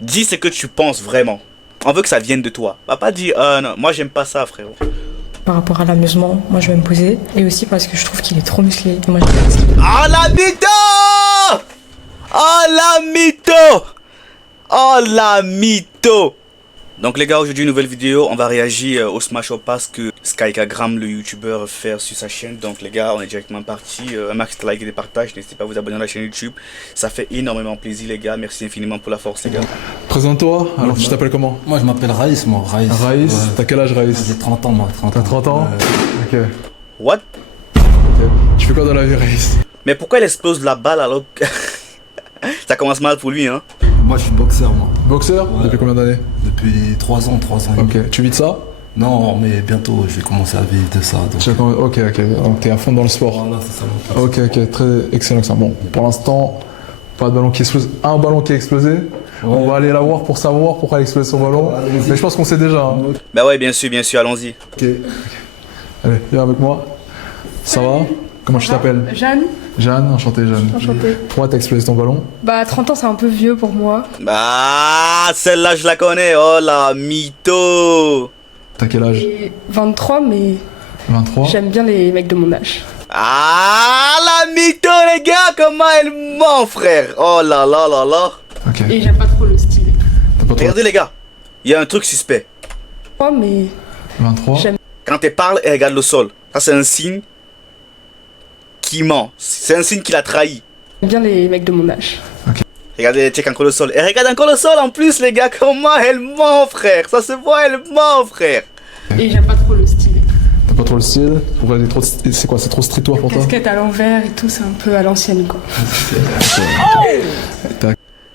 Dis ce que tu penses vraiment. On veut que ça vienne de toi. Va pas dire, non, moi j'aime pas ça, frérot. Par rapport à l'amusement, moi je vais me poser. Et aussi parce que je trouve qu'il est trop musclé. Moi j'aime pas musclé. Oh la mytho! Oh la mytho! Oh la mytho! Donc les gars, aujourd'hui une nouvelle vidéo, on va réagir au Smash Up Pass que Skykagram, le youtubeur, fait sur sa chaîne. Donc les gars, on est directement parti. Un max de like et de partage, n'hésitez pas à vous abonner à la chaîne YouTube. Ça fait énormément plaisir les gars, merci infiniment pour la force les gars. Présente-toi, alors tu t'appelles comment? Moi je m'appelle Raïs, moi. Raïs, Raïs, t'as quel âge Raïs? J'ai 30 ans, moi. T'as 30 ans? Ok. What? Tu fais quoi dans la vie Raïs? Mais pourquoi il explose la balle alors que... Ça commence mal pour lui hein. Moi je suis boxeur, moi. Boxeur? Ouais. Depuis combien d'années? Depuis 3 ans et demi. Ok, tu vis de ça? Non, mais bientôt je vais commencer à vivre de ça. Donc... Ok, donc t'es à fond dans le sport. Voilà, c'est ça mon place. Ok, très excellent ça. Bon, pour l'instant, pas de ballon qui explose. Un ballon qui a explosé. Ouais. On va aller la voir pour savoir pourquoi elle a explosé son ballon. Mais je pense qu'on sait déjà. Hein. Bah ouais, bien sûr, allons-y. Ok. Allez, viens avec moi. Ça va? Comment tu t'appelles? Jeanne. Jeanne, enchanté Jeanne. Enchantée. Pourquoi t'as explosé ton ballon? Bah 30 ans c'est un peu vieux pour moi. Ah, celle-là je la connais. Oh la mytho. T'as quel âge? Et 23 mais 23? j'aime bien les mecs de mon âge. Ah la mytho les gars, comment elle ment frère. Oh là là là là. Ok. Et j'aime pas trop le style. T'as pas trop... Regardez les gars, il y a un truc suspect. 3 mais 23? j'aime Quand elle parle, elle regarde le sol. Ça c'est un signe qui ment. C'est un signe qu'il a trahi. bien les mecs de mon âge. Regardez, elle check encore le sol. Elle regarde encore le sol en plus les gars. Comment elle ment frère. Ça se voit, elle ment frère. Et j'aime pas trop le style. T'as pas trop le style? Pourquoi elle est trop... C'est quoi? C'est trop streetwear pour toi? Casquette à l'envers et tout, c'est un peu à l'ancienne quoi.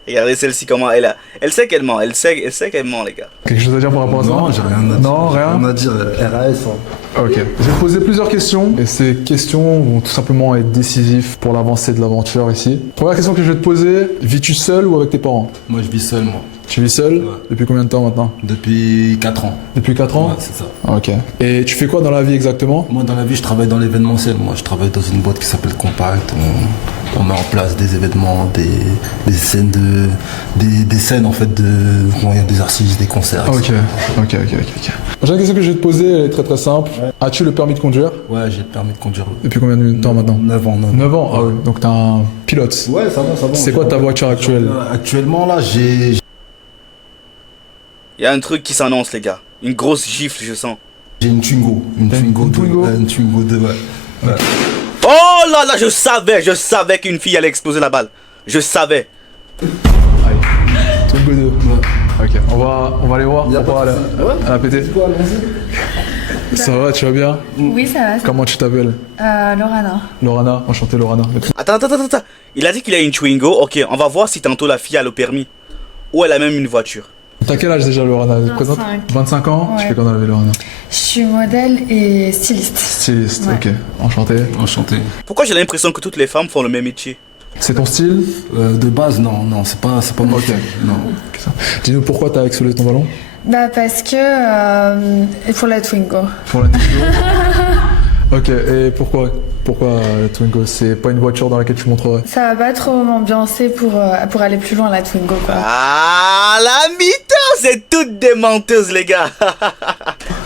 Regardez celle-ci comment elle a. Elle sait qu'elle ment. Elle sait qu'elle ment les gars. Quelque chose à dire par rapport à ça? Non, j'ai rien à dire. Non, J'ai rien? à dire. RAS. Hein. Ok. Je vais te poser plusieurs questions et ces questions vont tout simplement être décisives pour l'avancée de l'aventure ici. Première question que je vais te poser, vis-tu seul ou avec tes parents? Moi je vis seul, moi. Tu vis seul? Ouais. Depuis combien de temps maintenant? Depuis 4 ans. Depuis 4 ans? Ouais, c'est ça. Ok. Et tu fais quoi dans la vie exactement? Moi dans la vie je travaille dans l'événementiel. Moi je travaille dans une boîte qui s'appelle Compact. On met en place des événements, des scènes des scènes en fait de comment dire, des artistes, des concerts. Ok. J'ai une question que je vais te poser, elle est très très simple. Ouais. As-tu le permis de conduire? Ouais, j'ai le permis de conduire. Depuis combien de temps maintenant? 9 ans. 9 ans? Ah oui, donc t'es un pilote. Ouais, ça va. C'est quoi ta voiture actuelle? Actuellement là, j'ai Il y a un truc qui s'annonce les gars. Une grosse gifle je sens. une Twingo. Une Twingo 2. Une Twingo 2, ouais. Oh là là, je savais qu'une fille allait exploser la balle. Je savais. Allez, Twingo 2. Ouais. Ok, on va aller voir. Elle a pété. Ça va, tu vas bien? Oui, ça va. Comment tu t'appelles? Lorana. Lorana, enchanté Lorana. Attends. Il a dit qu'il a une Twingo. Ok, on va voir si tantôt la fille a le permis. Ou elle a même une voiture. T'as quel âge déjà Lorana? 25 ans? Ouais. Tu fais quoi dans la vie Lorana? Je suis modèle et styliste. Styliste, Ouais. ok. Enchanté. Enchanté. Pourquoi j'ai l'impression que toutes les femmes font le même métier? C'est ton style? De base, non, c'est pas mon style. Non. Dis-nous pourquoi t'as explosé ton ballon? Bah parce que pour la Twingo. Pour la Twingo. Ok, et pourquoi la Twingo? C'est pas une voiture dans laquelle tu montrerais? Ça va pas trop m'ambiancer pour aller plus loin la Twingo quoi. Ah, la mytho, c'est toutes des menteuses les gars.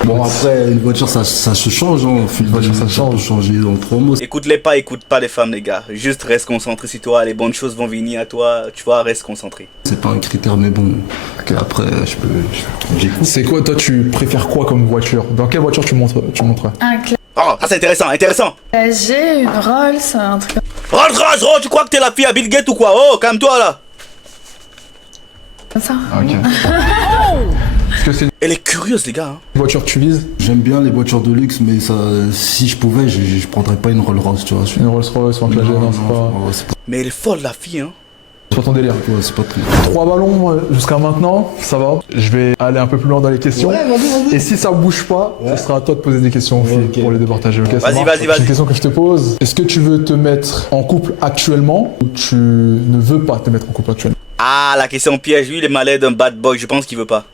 Bon après, une voiture ça se change, hein. Une voiture ça peut changer dans 3 mois. Écoute pas les femmes les gars. Juste reste concentré sur toi, les bonnes choses vont venir à toi. Tu vois, reste concentré. C'est pas un critère mais bon. Okay. Après, j'écoute. C'est quoi, toi tu préfères quoi comme voiture? Dans quelle voiture tu monterais? Un classe. Oh, ça c'est intéressant. J'ai une Rolls, un truc. Rolls, oh, tu crois que t'es la fille à Bill Gates ou quoi? Oh, calme-toi là. Comme ça. Ok. Est-ce que c'est une Elle est curieuse les gars. Hein. voiture que tu vises? J'aime bien les voitures de luxe, mais ça, si je pouvais, je prendrais pas une Rolls Royce, tu vois. Une Rolls Royce ou un Clagé? Non, c'est pas... Mais elle est folle la fille hein. C'est pas ton délire. Ouais, c'est pas très... 3 ballons jusqu'à maintenant, ça va. Je vais aller un peu plus loin dans les questions. Ouais, vas-y. Et si ça bouge pas, ce sera à toi de poser des questions aux filles pour les départager. Okay, Vas-y. Une question que je te pose. Est-ce que tu veux te mettre en couple actuellement ou tu ne veux pas te mettre en couple actuellement? Ah, la question piège, lui il est malade d'un bad boy, je pense qu'il veut pas.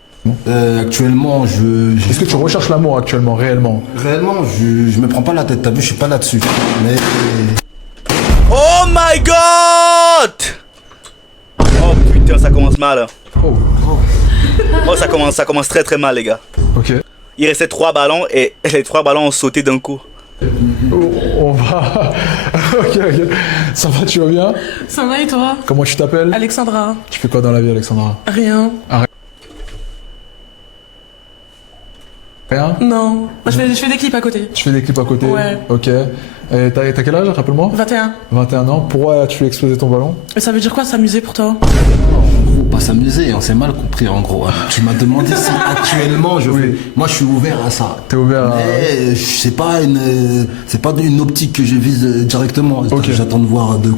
Actuellement, Est-ce que tu recherches l'amour actuellement, réellement? Réellement, je me prends pas la tête, t'as vu, je suis pas là-dessus. Mais... Oh my god! Oh putain, ça commence mal. Oh, Oh, ça commence très très mal, les gars. Ok. Il restait 3 ballons et les 3 ballons ont sauté d'un coup. On va... ok. Ça va, tu vas bien? Ça va et toi? Comment tu t'appelles? Alexandra. Tu fais quoi dans la vie, Alexandra? Rien. Rien? Non. Moi, je fais des clips à côté. Tu fais des clips à côté? Ouais. Ok. Et t'as quel âge, rappelle-moi? 21. 21 ans. Pourquoi as-tu explosé ton ballon? Mais ça veut dire quoi s'amuser pour toi? Faut pas s'amuser, on s'est mal compris en gros. Tu m'as demandé si actuellement je fais. Moi je suis ouvert à ça. T'es ouvert à... Mais c'est pas une optique que je vise directement. Ok. J'attends de voir, de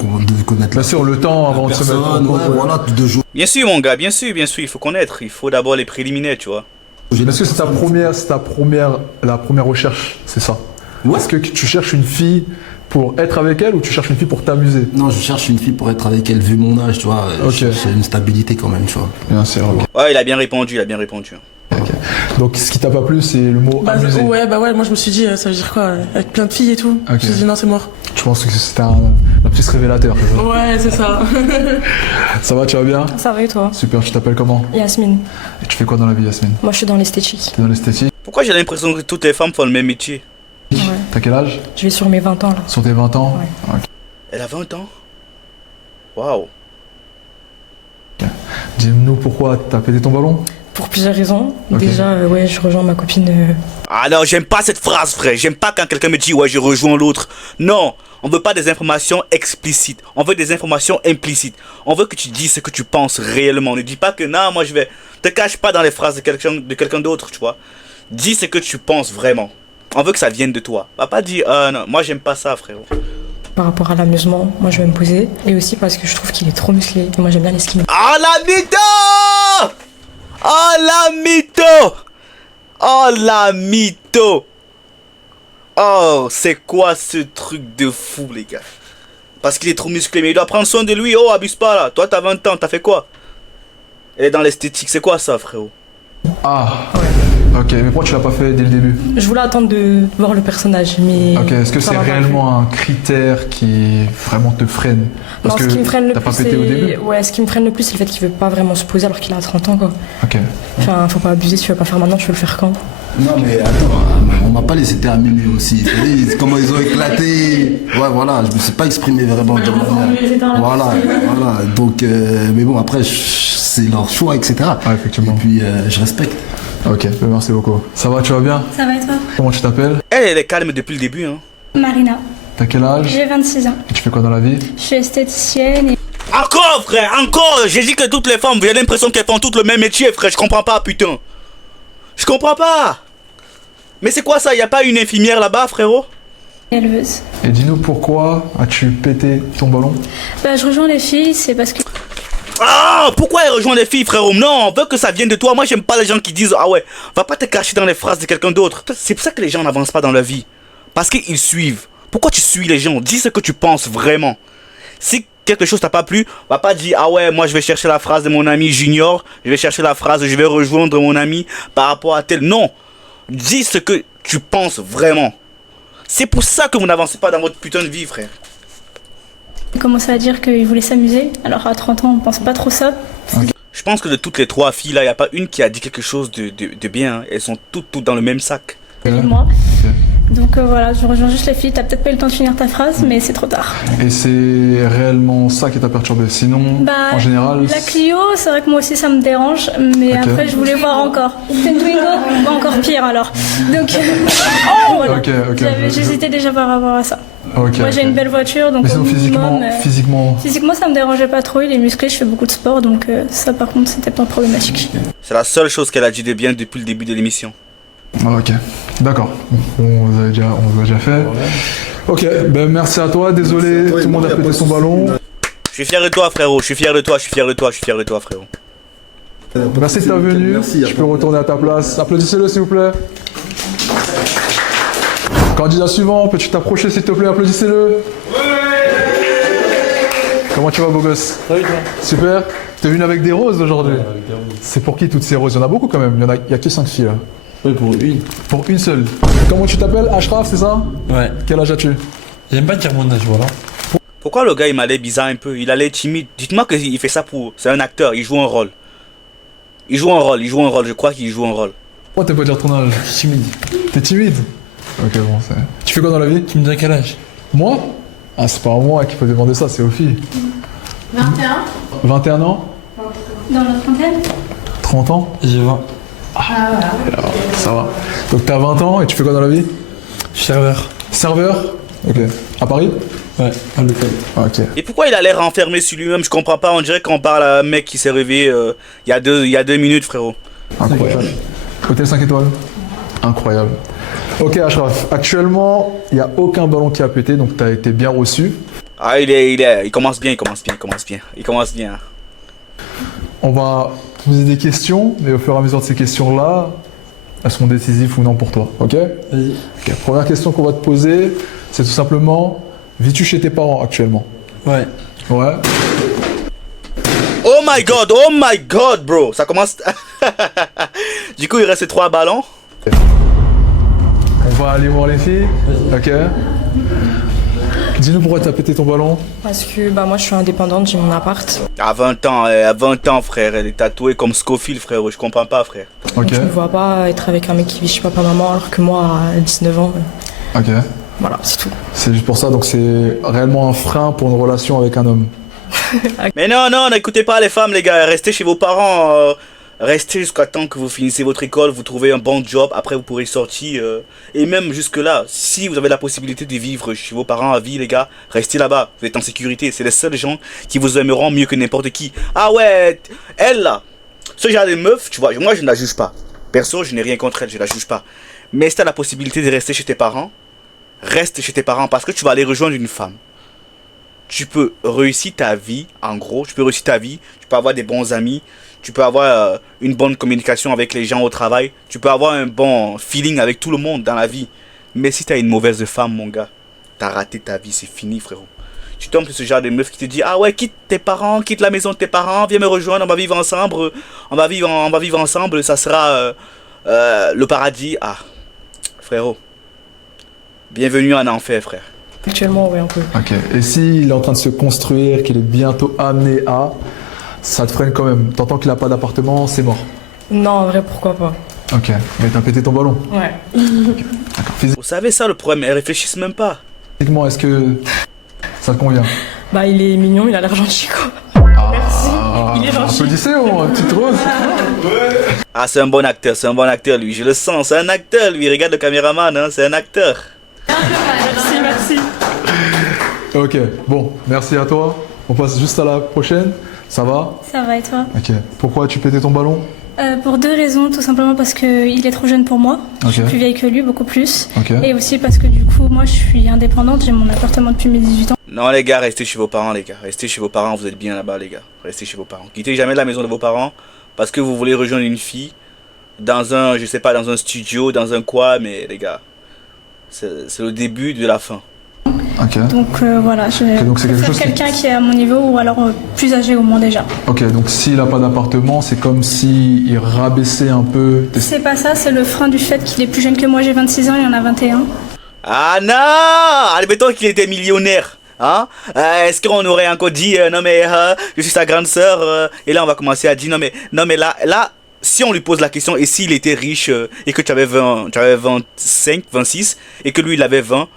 connaître. Bien sûr, le temps avant de se mettre en Personne, ouais, couple, ouais. voilà, de jouer. Bien sûr, mon gars, bien sûr, il faut connaître. Il faut d'abord les préliminaires, tu vois. Est-ce que c'est la première recherche, c'est ça? Ouais. Est-ce que tu cherches une fille pour être avec elle ou tu cherches une fille pour t'amuser? Non, je cherche une fille pour être avec elle vu mon âge, tu vois. Ok. Je cherche une stabilité quand même, tu vois. Bien sûr, ok. Ouais, il a bien répondu, Ok. Donc ce qui t'a pas plu, c'est le mot amuser. Ouais, moi je me suis dit, ça veut dire quoi? Avec plein de filles et tout. Ok. Je me suis dit, non, c'est mort. Je pense que c'était un petit révélateur, c'est ça? Ouais, c'est ça. Ça va, tu vas bien? Ça va et toi? Super, tu t'appelles comment? Yasmine. Et tu fais quoi dans la vie, Yasmine? Moi, je suis dans l'esthétique. T'es dans l'esthétique? Pourquoi j'ai l'impression que toutes les femmes font le même métier? Ouais. T'as quel âge? Je vais sur mes 20 ans là. Sur tes 20 ans? Ouais. Ok. Elle a 20 ans? Waouh. Dis-nous pourquoi t'as pété ton ballon? Pour plusieurs raisons. Ok. Déjà, ouais, je rejoins ma copine. Ah non, j'aime pas cette phrase, frère. J'aime pas quand quelqu'un me dit, ouais, je rejoins l'autre. Non, on veut pas des informations explicites. On veut des informations implicites. On veut que tu dises ce que tu penses réellement. Ne dis pas que, non, moi je vais... Te cache pas dans les phrases de quelqu'un d'autre, tu vois. Dis ce que tu penses vraiment. On veut que ça vienne de toi. Va pas dire, non, moi j'aime pas ça, frérot. Par rapport à l'amusement, moi je vais me poser. Et aussi parce que je trouve qu'il est trop musclé. Et moi j'aime bien les skinny. Ah la mytho! Oh la mytho! Oh la mytho! Oh, c'est quoi ce truc de fou, les gars? Parce qu'il est trop musclé, mais il doit prendre soin de lui. Oh, abuse pas là. Toi, t'as 20 ans, t'as fait quoi? Elle est dans l'esthétique, c'est quoi ça, frérot? Ah, ok, mais pourquoi tu l'as pas fait dès le début? Je voulais attendre de voir le personnage, mais. Ok, est-ce que ça c'est m'a pas réellement un critère qui vraiment te freine? plu. Non, ce qui me freine le t'as plus, pas pété au début? c'est. Ouais, ce qui me freine le plus, c'est le fait qu'il veut pas vraiment se poser alors qu'il a 30 ans, quoi. Ok. Enfin, faut pas abuser, si tu veux pas faire maintenant, tu veux le faire quand? Non mais attends, on m'a pas laissé terminer aussi. Vous savez comment ils ont éclaté. Ouais voilà, je me suis pas exprimé vraiment de manière. Voilà. Donc mais bon après c'est leur choix, etc. Ouais, effectivement. Et puis je respecte. Ok, merci beaucoup. Ça va, tu vas bien? Ça va et toi? Comment tu t'appelles? Elle est calme depuis le début, hein. Marina. T'as quel âge? J'ai 26 ans. Et tu fais quoi dans la vie? Je suis esthéticienne et Encore, frère, encore! J'ai dit que toutes les femmes, j'ai l'impression qu'elles font toutes le même métier, frère. Je comprends pas, putain. Je comprends pas. Mais c'est quoi ça? Y a pas une infirmière là-bas, frérot? éleveuse. Et dis-nous pourquoi as-tu pété ton ballon? Bah, je rejoins les filles, c'est parce que Ah, pourquoi elle rejoint les filles, frérot? Non, on veut que ça vienne de toi. Moi, j'aime pas les gens qui disent, ah ouais, va pas te cacher dans les phrases de quelqu'un d'autre. C'est pour ça que les gens n'avancent pas dans leur vie. Parce qu'ils suivent. Pourquoi tu suis les gens? Dis ce que tu penses vraiment. Si quelque chose t'a pas plu, va pas dire, ah ouais, moi je vais chercher la phrase de mon ami Junior, je vais chercher la phrase, je vais rejoindre mon ami par rapport à tel. Non. Dis ce que tu penses vraiment. C'est pour ça que vous n'avancez pas dans votre putain de vie, frère. il commençait à dire qu'il voulait s'amuser. Alors à 30 ans, on pense pas trop ça. Je pense que de toutes les 3 filles là, il n'y a pas une qui a dit quelque chose de bien. Elles sont toutes dans le même sac. C'est moi. Donc voilà, je rejoins juste les filles. T'as peut-être pas eu le temps de finir ta phrase, mais c'est trop tard. Et c'est réellement ça qui t'a perturbé? Sinon, Bah, en général... la Clio, c'est vrai que moi aussi ça me dérange, mais Ok. après je voulais voir encore. C'est une Twingo, bah, encore pire alors. Donc, voilà. Ok. J'hésitais déjà par rapport à ça. Ok. Moi j'ai une belle voiture, donc Mais au sinon, minimum, physiquement... ça me dérangeait pas trop. Il est musclé, je fais beaucoup de sport, donc ça par contre c'était pas problématique. C'est la seule chose qu'elle a dit de bien depuis le début de l'émission. Ah, ok, d'accord. On vous a déjà fait. Ok, ben merci à toi. Désolé, tout le monde a pété son ballon. Je suis fier de toi, frérot. Je suis fier de toi, frérot. Merci d'être venu. Merci, Tu peux retourner à ta place. Applaudissez-le, s'il vous plaît. Candidat suivant, peux-tu t'approcher, s'il te plaît? Applaudissez-le. Comment tu vas, beau gosse? Salut toi. Super. T'es venu avec des roses aujourd'hui? C'est pour qui toutes ces roses? Il y en a beaucoup quand même. Il y a que 5 filles là. Oui, pour une. Pour une seule. Comment tu t'appelles? Ashraf, c'est ça? Ouais. Quel âge as-tu? J'aime pas dire mon âge, voilà. Pourquoi le gars il m'a l'air bizarre un peu? Il a l'air timide. Dites-moi qu'il fait ça pour. C'est un acteur, il joue un rôle. Il joue un rôle, je crois qu'il joue un rôle. Pourquoi t'es pas dire ton âge? Je suis timide. T'es timide? Ok, bon, c'est... Tu fais quoi dans la vie? Tu me dis quel âge? Moi? Ah, c'est pas à moi qu'il faut demander ça, c'est aux filles. 21. 21 ans? Dans la trentaine. 30 ans? J'ai 20. Ah voilà. Alors, ça va. Donc t'as 20 ans et tu fais quoi dans la vie? Serveur. Serveur? Ok. À Paris? Ouais, à l'hôtel. Ok. Et pourquoi il a l'air renfermé sur lui-même? Je comprends pas, on dirait qu'on parle à un mec qui s'est réveillé il y a 2 minutes, frérot. Incroyable. Hôtel 5 étoiles? Incroyable. Ok, Ashraf. Actuellement, il n'y a aucun ballon qui a pété, donc t'as été bien reçu. Ah, il commence bien, il commence bien. On va poser des questions, mais au fur et à mesure de ces questions-là, elles sont décisives ou non pour toi, ok? Vas-y. Ok. Première question qu'on va te poser, c'est tout simplement, vis-tu chez tes parents actuellement? Ouais. Ouais. Oh my god, bro. Ça commence... Du coup, il reste 3 ballons. On va aller voir les filles, ok? Dis-nous pourquoi t'as pété ton ballon. Parce que bah, moi je suis indépendante, j'ai mon appart. À 20 ans, frère. Elle est tatouée comme Scofield, frère. Je comprends pas, frère. Ok. Donc je me vois pas être avec un mec qui vit chez papa-maman alors que moi à 19 ans. Ok. Voilà, c'est tout. C'est juste pour ça, donc c'est réellement un frein pour une relation avec un homme. Mais non, n'écoutez pas les femmes, les gars. Restez chez vos parents. Restez jusqu'à temps que vous finissez votre école, vous trouvez un bon job. Après, vous pourrez sortir. Et même jusque-là, si vous avez la possibilité de vivre chez vos parents à vie, les gars, restez là-bas. Vous êtes en sécurité. C'est les seuls gens qui vous aimeront mieux que n'importe qui. Ah ouais, elle là, ce genre de meuf, tu vois, moi je ne la juge pas. Perso, je n'ai rien contre elle, je la juge pas. Mais si tu as la possibilité de rester chez tes parents, reste chez tes parents parce que tu vas aller rejoindre une femme. Tu peux réussir ta vie, en gros, tu peux réussir ta vie, tu peux avoir des bons amis, tu peux avoir une bonne communication avec les gens au travail, tu peux avoir un bon feeling avec tout le monde dans la vie. Mais si tu as une mauvaise femme, mon gars, tu as raté ta vie, c'est fini, frérot. Tu tombes sur ce genre de meuf qui te dit, ah ouais, quitte tes parents, quitte la maison de tes parents, viens me rejoindre, on va vivre ensemble, on va vivre ensemble, ça sera le paradis. Ah, frérot, bienvenue en enfer, frère. Actuellement, oui, un peu. Ok. Et s'il est en train de se construire, qu'il est bientôt amené à, ça te freine quand même. T'entends qu'il n'a pas d'appartement, c'est mort. Non, en vrai, pourquoi pas. Ok. Mais t'as pété ton ballon. Ouais. Okay. D'accord. Vous savez ça, le problème, elles réfléchissent même pas. Physiquement, est-ce que ça te convient? Bah, il est mignon, il a l'air gentil, quoi. Ah, il est gentil. applaudissez, oh, un petit rose. Ah, c'est un bon acteur, lui, je le sens, c'est un acteur, lui, regarde le caméraman, hein, c'est un acteur. Merci. Ok, bon, merci à toi. On passe juste à la prochaine. Ça va? Ça va et toi? Ok. Pourquoi tu pétais ton ballon? Pour 2 raisons, tout simplement parce qu'il est trop jeune pour moi. Ok. Je suis plus vieille que lui, beaucoup plus. Ok. Et aussi parce que du coup, moi je suis indépendante, j'ai mon appartement depuis mes 18 ans. Non les gars, restez chez vos parents les gars. Restez chez vos parents, vous êtes bien là-bas les gars. Restez chez vos parents. Quittez jamais la maison de vos parents parce que vous voulez rejoindre une fille dans un, je sais pas, dans un studio, dans un quoi, mais les gars, c'est le début de la fin. Ok. Donc voilà, je donc c'est quelque préfère chose quelqu'un qui est à mon niveau ou alors plus âgé au moins déjà. Ok, donc s'il n'a pas d'appartement, c'est comme s'il rabaissait un peu... C'est pas ça, c'est le frein du fait qu'il est plus jeune que moi, j'ai 26 ans, il en a 21. Ah non! Admettons qu'il était millionnaire. Hein? Est-ce qu'on aurait encore dit non mais je suis sa grande sœur et là on va commencer à dire non mais là si on lui pose la question et s'il était riche et que tu avais 25, 26 et que lui il avait 20,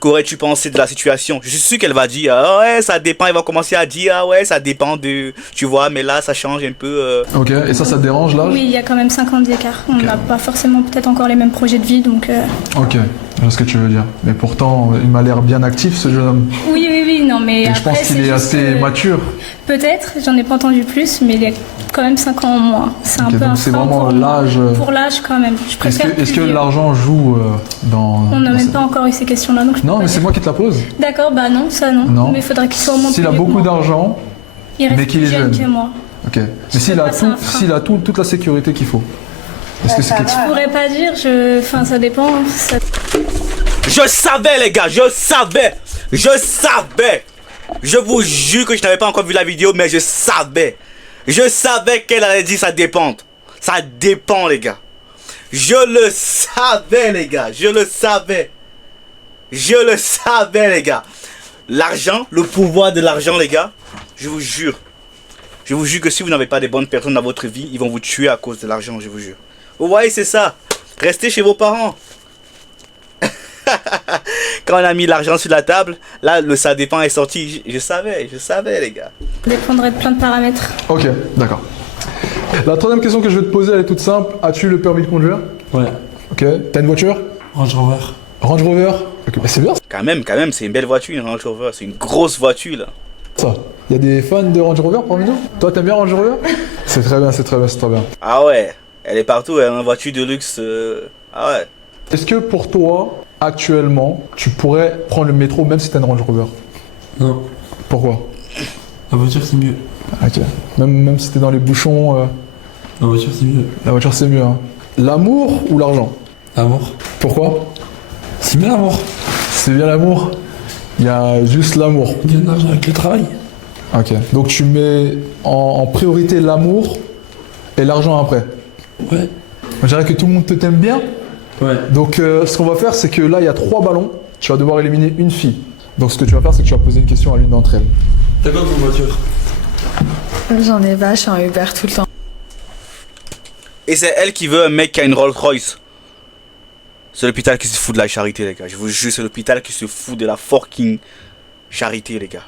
qu'aurais-tu pensé de la situation? Je suis sûr qu'elle va dire ah ouais ça dépend, elle va commencer à dire ah ouais ça dépend de, tu vois, mais là ça change un peu. Ok, et ça te dérange là? Oui, il y a quand même 5 ans d'écart. On n'a pas forcément peut-être encore les mêmes projets de vie donc... Ok, je vois ce que tu veux dire. Mais pourtant, il m'a l'air bien actif ce jeune homme. Oui, non mais... Et après, je pense qu'il est juste, assez mature. Peut-être, j'en ai pas entendu plus, mais il y a quand même 5 ans en moins. C'est un Ok, peu donc un c'est frein vraiment pour l'âge... Pour l'âge quand même. Je préfère Est-ce que plus vieux. l'argent joue dans... On n'a même pas encore eu ces questions-là, donc je peux Non, pas mais c'est dire. moi qui te la pose. D'accord, bah non, ça non. Non. Mais il faudrait qu'il soit au moins S'il a plus vieux que beaucoup moi. d'argent, Il reste mais qu'il plus est jeune jeune. que moi. ok. Mais s'il a, pas, c'est un frein. toute la sécurité qu'il faut. Est-ce que c'est quelque... Je pourrais pas dire, enfin ça dépend. Je savais les gars, je savais. Je vous jure que je n'avais pas encore vu la vidéo, mais je savais qu'elle allait dire ça dépend. Ça dépend les gars. Je le savais les gars, je le savais les gars. L'argent, le pouvoir de l'argent les gars, je vous jure Je vous jure que si vous n'avez pas des bonnes personnes dans votre vie, ils vont vous tuer à cause de l'argent, je vous jure. Vous voyez, c'est ça. Restez chez vos parents. Quand on a mis l'argent sur la table, là, le ça dépend est sorti. Je savais, les gars. Ça dépendrait de plein de paramètres. Ok, d'accord. La troisième question que je vais te poser, elle est toute simple. As-tu le permis de conduire? Ouais. Ok. T'as une voiture? Range Rover. Range Rover? Ok, bah c'est bien Quand même, c'est une belle voiture, une Range Rover. C'est une grosse voiture, là. ça. Il y a des fans de Range Rover parmi nous? Toi, t'aimes bien Range Rover? C'est très bien, c'est très bien, c'est très bien. Ah ouais, elle est partout, elle a une voiture de luxe. Ah ouais. Est-ce que pour toi, actuellement, tu pourrais prendre le métro même si t'as une Range Rover? Non. Pourquoi? La voiture, c'est mieux. Ok. Même si t'es dans les bouchons, La voiture, c'est mieux. la voiture c'est mieux. Hein. L'amour ou l'argent? L'amour. Pourquoi? C'est bien l'amour. C'est bien l'amour? Il y a juste l'amour. Il y a de l'argent avec le travail. Ok. Donc tu mets en priorité l'amour et l'argent après. Ouais. Je dirais que tout le monde te t'aime bien. Ouais. Donc ce qu'on va faire, c'est que là, il y a 3 ballons. Tu vas devoir éliminer une fille. Donc ce que tu vas faire, c'est que tu vas poser une question à l'une d'entre elles. T'as quoi comme voiture? J'en ai pas, je suis en Uber tout le temps. Et c'est elle qui veut un mec qui a une Rolls Royce. C'est l'hôpital qui se fout de la charité, les gars. Je vous jure, c'est l'hôpital qui se fout de la fucking charité, les gars.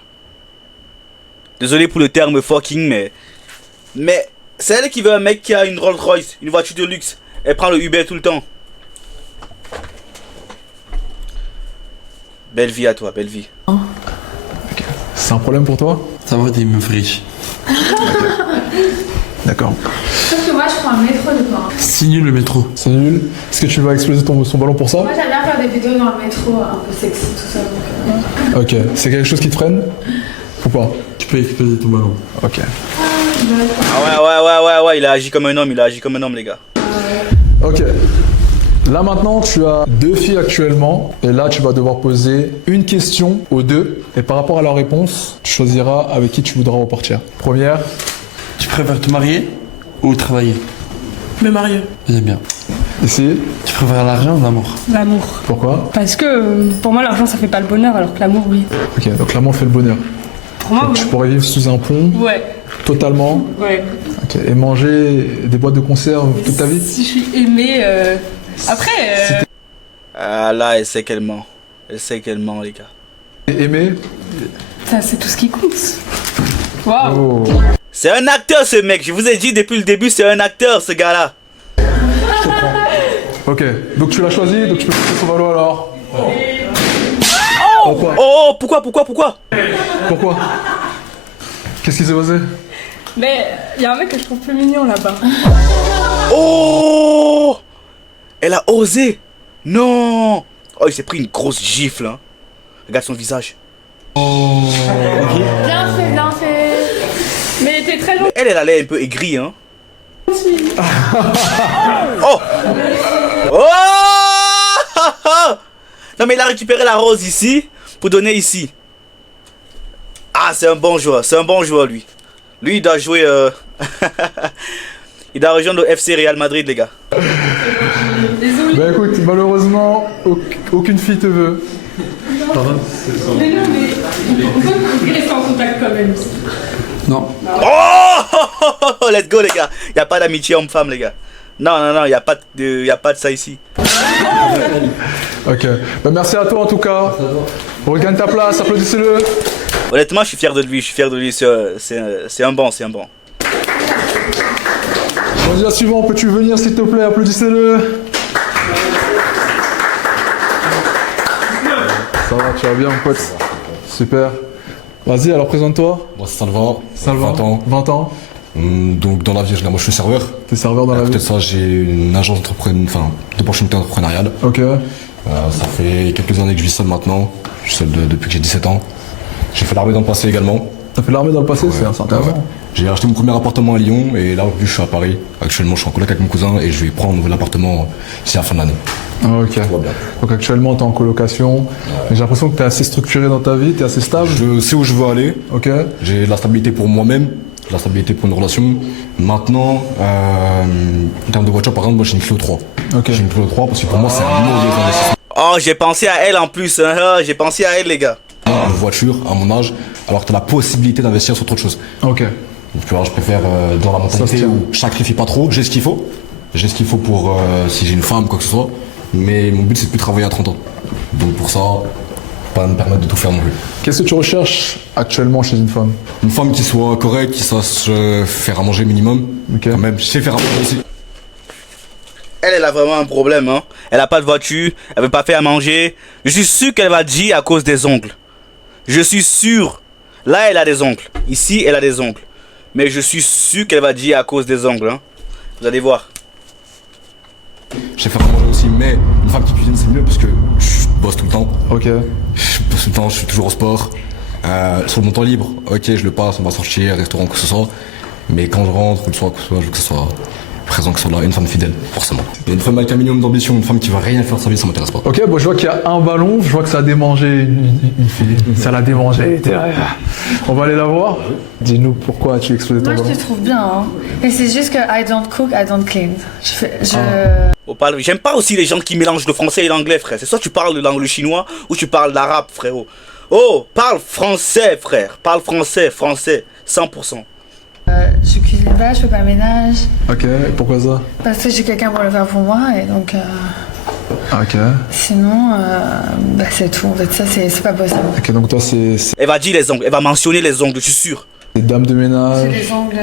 Désolé pour le terme fucking, mais c'est elle qui veut un mec qui a une Rolls Royce, une voiture de luxe. Elle prend le Uber tout le temps. Belle vie à toi, belle vie. Okay. C'est un problème pour toi? Ça va, t'es meuf riche. D'accord. Sauf que moi, je prends un métro de temps. C'est nul le métro. C'est nul. Est-ce que tu vas exploser son ballon pour ça? Moi, j'aime bien faire des vidéos dans le métro, un peu sexy, tout ça. Donc, Ok. C'est quelque chose qui te freine? Ou pas? Tu peux exploser ton ballon. Ok. Ah ouais, il a agi comme un homme, les gars. Ok. Là maintenant, tu as 2 filles actuellement. Et là, tu vas devoir poser une question aux 2. Et par rapport à leur réponse, tu choisiras avec qui tu voudras repartir. Première. Tu préfères te marier ou travailler? Me marier. J'aime bien. Ici. Tu préfères l'argent ou l'amour? L'amour. Pourquoi? Parce que pour moi, l'argent, ça fait pas le bonheur, alors que l'amour, oui. Ok, donc l'amour fait le bonheur. Pour moi, Donc, tu oui. pourrais vivre sous un pont, Ouais. totalement. Ouais. Ok. Et manger des boîtes de conserve toute ta vie? Si je suis aimée, après. Ah là, elle sait qu'elle ment. Elle sait qu'elle ment, les gars. Et aimer? Ça, c'est tout ce qui compte. Waouh. Oh. C'est un acteur, ce mec. Je vous ai dit depuis le début, c'est un acteur, ce gars-là. Je te prends. Ok, donc tu l'as choisi, donc tu peux poser son ballon alors. Oh, quoi? Oh, pourquoi? Pourquoi? Qu'est-ce qui s'est passé? Mais il y a un mec que je trouve plus mignon là-bas. Oh! Elle a osé. Non. Oh, il s'est pris une grosse gifle, hein. Regarde son visage. bien fait, bien fait. Mais t'es très gentil. Elle a l'air un peu aigrie, hein. Oh! Oh! Non, mais il a récupéré la rose ici pour donner ici. Ah, c'est un bon joueur, lui. Lui, il doit jouer. Il doit rejoindre le FC Real Madrid, les gars. Bah écoute, malheureusement, aucune fille te veut. Pardon? Mais non, mais on peut rester en contact quand même. Non. Oh! Let's go, les gars. Il n'y a pas d'amitié homme-femme, les gars. Non, il n'y a pas de ça ici. Ok, bah merci à toi en tout cas. Regagne ta place, applaudissez-le. Honnêtement, je suis fier de lui. C'est un bon. Candidat suivant, peux-tu venir s'il te plaît, applaudissez-le. Ça va, tu vas bien mon pote? Super. Vas-y, alors présente-toi. Moi c'est Salva, 20 ans. 20 ans. Donc dans la vie, moi je suis serveur. T'es serveur dans la vie? Peut-être ça, j'ai une agence d'opportunité entrepreneuriale. Ok. Ça fait quelques années que je vis seul maintenant. Je suis seul depuis que j'ai 17 ans. J'ai fait l'armée dans le passé également. T'as fait l'armée dans le passé? Ouais, c'est intéressant. ouais. J'ai acheté mon premier appartement à Lyon et là, vu que je suis à Paris, actuellement je suis en coloc avec mon cousin et je vais prendre un nouvel appartement d'ici la fin de l'année. Ok. Donc actuellement t'es en colocation. Mais j'ai l'impression que t'es assez structuré dans ta vie, t'es assez stable. Je sais où je veux aller. Ok. J'ai de la stabilité pour moi-même, de la stabilité pour une relation. Maintenant, en termes de voiture, par exemple, moi j'ai une Clio 3. Ok. J'ai une Clio 3 parce que pour moi c'est un mauvais investissement. Oh, j'ai pensé à elle en plus. Hein. J'ai pensé à elle, les gars. Une voiture à mon âge, alors que tu as la possibilité d'investir sur autre chose. Ok. Donc, tu vois, je préfère dans la mentalité où je sacrifie pas trop, j'ai ce qu'il faut. J'ai ce qu'il faut pour si j'ai une femme, quoi que ce soit. Mais mon but, c'est de plus travailler à 30 ans. Donc pour ça, pas me permettre de tout faire non plus. Qu'est-ce que tu recherches actuellement chez une femme? Une femme qui soit correcte, qui sache faire à manger minimum. Quand même, je sais faire à manger aussi. Elle a vraiment un problème, hein. Elle a pas de voiture, elle veut pas faire à manger. Je suis sûr qu'elle va dire à cause des ongles. Je suis sûr. Là, elle a des ongles. Ici, elle a des ongles. Mais je suis sûr qu'elle va dire à cause des ongles, hein. Vous allez voir. Je sais faire à manger aussi, mais une femme qui cuisine, c'est mieux parce que je bosse tout le temps. Ok. Je bosse tout le temps, je suis toujours au sport. Sur mon temps libre, ok, je le passe, on va sortir, restaurant, que ce soit. Mais quand je rentre, le soir, que ce soit, je veux que ce soit présent, que ce soit là, une femme fidèle, forcément. Et une femme avec un minimum d'ambition, une femme qui va rien faire de sa vie, ça m'intéresse pas. Ok, bon, je vois qu'il y a un ballon, je vois que ça a démangé une fille. Ça l'a démangé. On va aller la voir. Dis-nous pourquoi as-tu explosé ton Moi, ballon. je te trouve bien, hein. Mais c'est juste que I don't cook, I don't clean. J'aime pas aussi les gens qui mélangent le français et l'anglais, frère. C'est soit tu parles le chinois ou tu parles l'arabe, frérot. Oh, parle français, frère. Parle français, 100%. Je cuisine pas, je fais pas le ménage. Ok, et pourquoi ça? Parce que j'ai quelqu'un pour le faire pour moi et donc. Ok. Sinon, c'est tout. En fait, ça, c'est pas possible. Ok, donc toi, c'est. Elle va dire les ongles, elle va mentionner les ongles, je suis sûr. Les dames de ménage. C'est les ongles.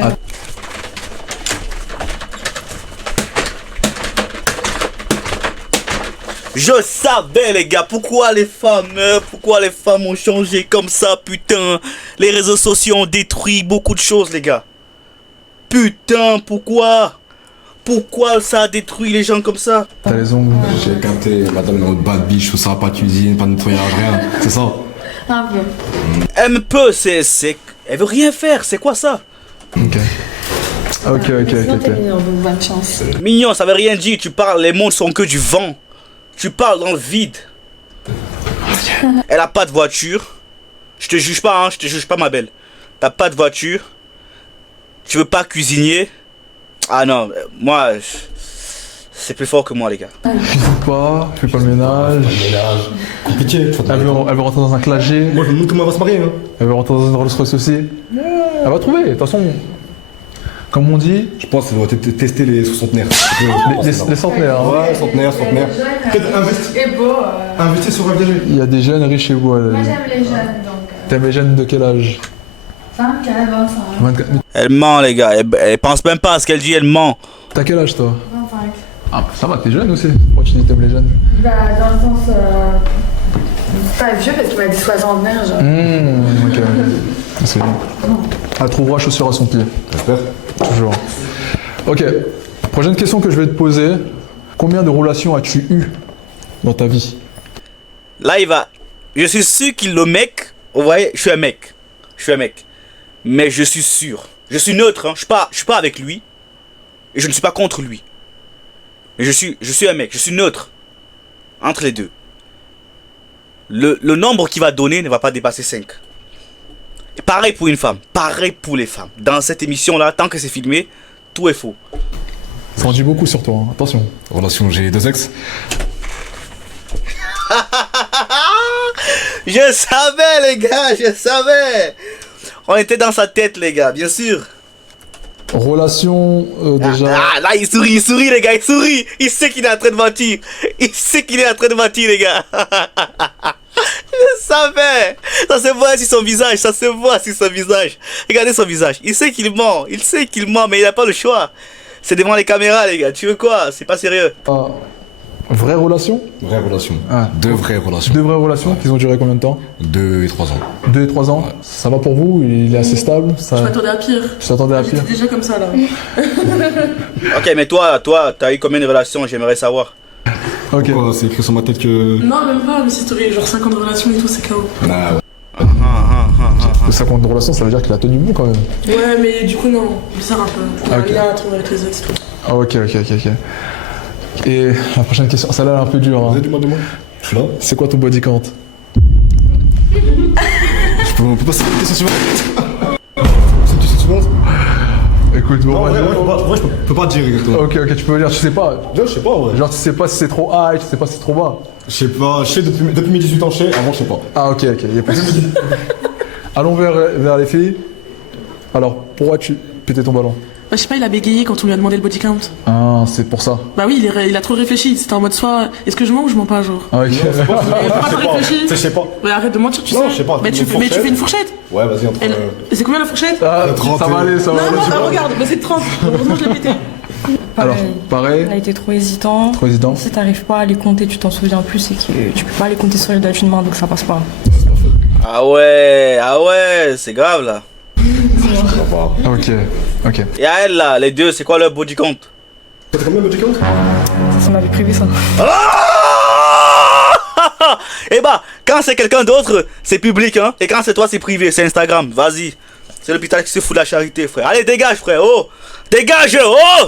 Je savais les gars, pourquoi les femmes ont changé comme ça, putain. Les réseaux sociaux ont détruit beaucoup de choses les gars. Putain, pourquoi ça a détruit les gens comme ça? T'as les ongles. J'ai capté, madame est en mode bad bitch, tout ça, pas de cuisine, pas de nettoyage, rien. C'est ça. Un peu. Elle peut, elle veut rien faire, c'est quoi ça? Ok. Ok. Donc bonne chance. Mignon, ça veut rien dire, tu parles, les mots sont que du vent. Tu parles dans le vide. Elle a pas de voiture. Je te juge pas, hein, je te juge pas ma belle. T'as pas de voiture. Tu veux pas cuisiner. Ah non, moi, c'est plus fort que moi les gars. Cuisine pas, fais pas le ménage. Compliqué. Elle veut rentrer dans un clagé. Moi, je me demande comment elle va se marier. Hein. Elle veut rentrer dans une Rolls Royce aussi. Elle va trouver, de toute façon. Comme on dit. Je pense qu'elle doit tester les soixantenaires. Les centenaires. Hein. Ouais, centenaires. Investir sur FDG. Il y a des jeunes riches chez vous. Moi, j'aime les jeunes, donc. T'aimes les jeunes de quel âge? 24, 25. 24. Elle ment les gars, elle pense même pas à ce qu'elle dit, elle ment. T'as quel âge toi? 25. Ah, ça va, t'es jeune aussi. Pourquoi tu dis t'aimes les jeunes? Bah, dans le sens. Pas vieux parce qu'il m'a dit 60 nerfs, genre. Ok. C'est bien. Elle trouvera chaussure à son pied. J'espère. Toujours. Ok. Prochaine question que je vais te poser. Combien de relations as-tu eu dans ta vie? Là il va. Je suis sûr qu'il le mec. Vous voyez, je suis un mec. Mais je suis sûr. Je suis neutre, hein. Je suis pas avec lui. Et je ne suis pas contre lui. Mais je suis un mec, je suis neutre. Entre les deux. Le nombre qu'il va donner ne va pas dépasser 5. Et pareil pour une femme. Pareil pour les femmes. Dans cette émission-là, tant que c'est filmé, tout est faux. Ça en dit beaucoup sur toi, hein. Attention. Relation, j'ai 2 ex. Je savais les gars, je savais. On était dans sa tête les gars, bien sûr. Relation, déjà... Là il sourit les gars, il sourit. Il sait qu'il est en train de mentir. Les gars. Je savais. Ça se voit sur son visage, Regardez son visage. Il sait qu'il ment, mais il n'a pas le choix. C'est devant les caméras les gars, tu veux quoi? C'est pas sérieux. Vraie relation? Vraie relation. Ah. 2 vraies relations. 2 vraies relations qui ont duré combien de temps? 2 et 3 ans. 2 et 3 ans? Ouais. Ça va pour vous? Il est assez stable? Ça... Je m'attendais à pire. Tu t'attendais à pire? J'étais déjà comme ça là. Ok, mais toi, t'as eu combien de relations? J'aimerais savoir. Ok. Pourquoi c'est écrit sur ma tête que... Non, même pas, mais si t'aurais genre 50 relations et tout, c'est KO. Ah ouais. 50 relations, ça veut dire qu'il a tenu bon quand même. Ouais, mais du coup, non, bizarre un peu. Il y a Ok. un lien à trouver avec les ex et tout. Ah, ok. Et la prochaine question, celle-là elle est un peu dure. Hein. Dis-moi. Je suis là. C'est quoi ton body count? On peut pas se faire une question suivante. C'est une question suivante. Écoute, bon, Non, ouais, je peux pas te dire exactement. Ok, tu peux me dire, tu sais pas. Je sais pas, ouais. Genre, tu sais pas si c'est trop high, tu sais pas si c'est trop bas. Je sais pas, je sais depuis mes 18 ans, je sais, avant je sais pas. Ah, ok, y a pas de souci. Allons vers les filles. Alors, pourquoi tu pétais ton ballon? Bah, je sais pas, il a bégayé quand on lui a demandé le body count. Ah, c'est pour ça. Bah oui, il a trop réfléchi. C'était en mode soit est-ce que je mens ou je mens pas, genre. Ah, ok. Pourquoi t'as réfléchi? Je sais pas. Ouais, arrête de mentir, tu sais. Non, je sais pas. Mais tu fais une fourchette. Ouais, vas-y, entre. C'est combien la fourchette? Ah, ça va aller, ça va aller. Non, regarde, bah, c'est 30. Heureusement, je l'ai pété. Alors, pareil. Il a été trop hésitant. Trop hésitant. Si t'arrives pas à les compter, tu t'en souviens plus, c'est que tu peux pas les compter sur les doigts d'une main, donc ça passe pas. Ah ouais, c'est grave là. Ok, ok. Et à elle là, les deux, c'est quoi leur body count? T'as combien de body count? Ça, c'est ma vie privée, ça. Eh bah, quand c'est quelqu'un d'autre, c'est public, hein. Et quand c'est toi, c'est privé, c'est Instagram. Vas-y. C'est l'hôpital qui se fout de la charité, frère. Allez, dégage, frère. Oh, dégage, oh.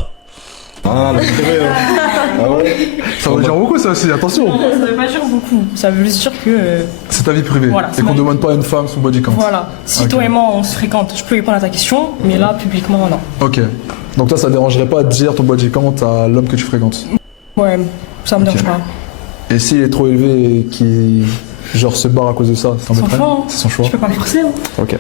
Ah, mais c'est vrai. Ah ouais. Ça veut dire beaucoup, ça aussi, attention. Ça veut pas dire beaucoup. Ça veut juste dire que. C'est ta vie privée. Voilà, et qu'on demande pas à une femme son body count. Voilà. Si toi et moi, on se fréquente, je peux répondre à ta question, mais là, publiquement, non. Ok. Donc toi, ça dérangerait pas de dire ton body count à l'homme que tu fréquentes? Ouais, ça me dérange pas. Et s'il est trop élevé et qu'il genre se barre à cause de ça, ça t'embêterait? C'est son choix. Je peux pas le forcer. Hein. Ok.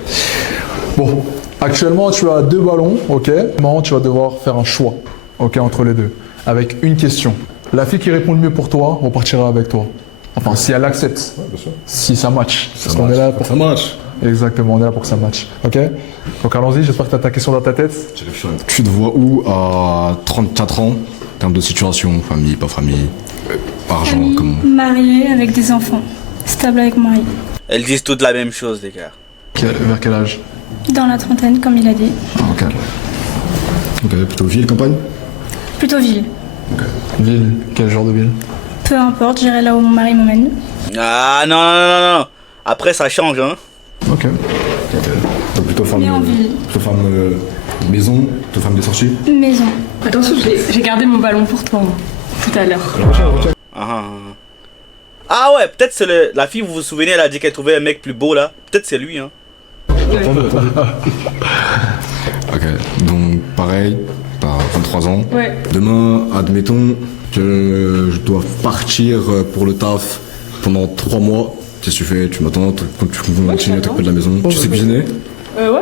Bon, actuellement tu as 2 ballons, ok. Maintenant tu vas devoir faire un choix, ok, entre les deux, avec une question. La fille qui répond le mieux pour toi repartira avec toi. Enfin, si elle accepte, si ça match. Parce qu'on est là pour ça match. Exactement, on est là pour que ça match, ok. Donc allons-y, j'espère que tu as ta question dans ta tête. Tu te vois où à 34 ans, en termes de situation, famille, pas famille, argent, Famille, comment? mariée avec des enfants. Stable avec mon mari. Elles disent toutes la même chose, les gars. Vers quel âge? Dans la trentaine, comme il a dit. Ok. Ok, plutôt ville, campagne? Plutôt ville. Ville, quel genre de ville? Peu importe, j'irai là où mon mari m'emmène. Ah non. Après, ça change, hein. Ok. Donc plutôt femme, Mais en ville. plutôt femme maison, plutôt femme des sorties? Maison. Attention, j'ai gardé mon ballon pour toi, moi, tout à l'heure. Ah ouais, peut-être c'est la fille, vous vous souvenez, elle a dit qu'elle trouvait un mec plus beau là. Peut-être c'est lui, hein. Ok, donc pareil, t'as 23 ans. Ouais. Demain, admettons que je dois partir pour le taf pendant 3 mois. Qu'est-ce que tu fais? Tu m'attends, tu continues à t'occuper de la maison. Tu sais cuisiner? Ouais.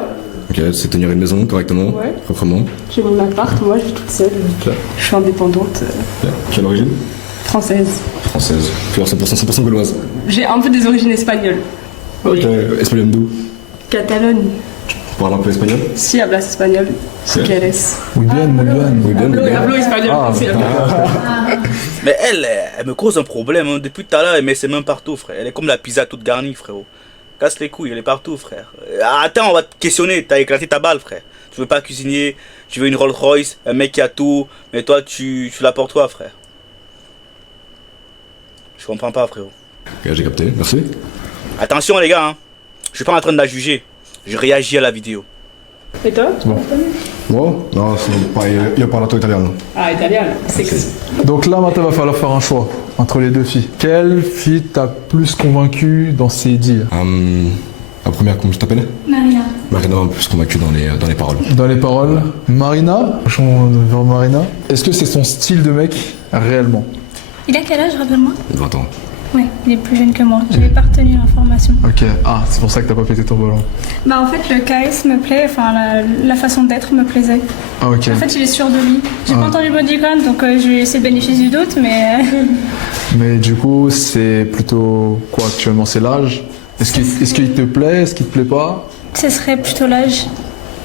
Ok, tu sais tenir une maison correctement, Ouais. proprement. J'ai mon appart, moi je vis toute seule. Je suis indépendante. Quelle origine? Française. Française. Tu es 100% gauloise. J'ai un peu des origines espagnoles. Ok, espagnol d'où? Catalogne. Tu parles un peu espagnol? Si hablas espagnol, si quieres. Muy bien, muy bien. Muy bien, muy bien. Hablo espagnol, si Mais elle me cause un problème, hein. Depuis tout à l'heure, elle met ses mains partout, frère. Elle est comme la pizza toute garnie, frérot. Casse les couilles, elle est partout, frère. Attends, on va te questionner, t'as éclaté ta balle, frère. Tu veux pas cuisiner, tu veux une Rolls Royce, un mec qui a tout, mais toi, tu la portes toi, frère. Je comprends pas, frérot. Ok, j'ai capté, merci. Attention, les gars, hein. Je suis pas en train de la juger. Je réagis à la vidéo. Et toi? Moi? No, io ho parlato italiano. Ah, italien, sexy. Donc là, maintenant, il va falloir faire un choix entre les 2 filles. Quelle fille t'a plus convaincu dans ses dires? La première, comment tu t'appelles? Marina. Marina m'a plus convaincu dans les paroles. Dans les paroles, Marina, vers Marina, est-ce que c'est son style de mec réellement? Il a quel âge, rappelle-moi? 20 ans. Ouais, il est plus jeune que moi. J'avais pas retenu l'information. Ok, ah, c'est pour ça que t'as pas pété ton ballon. Bah en fait, le charisme me plaît, enfin la façon d'être me plaisait. Ah, ok. En fait, il est sûr de lui. J'ai pas entendu body count, donc je vais laisser le bénéfice du doute, mais... Mais du coup, c'est plutôt quoi actuellement? C'est l'âge? Est-ce qu'il te plaît? Est-ce qu'il te plaît pas? Ce serait plutôt l'âge.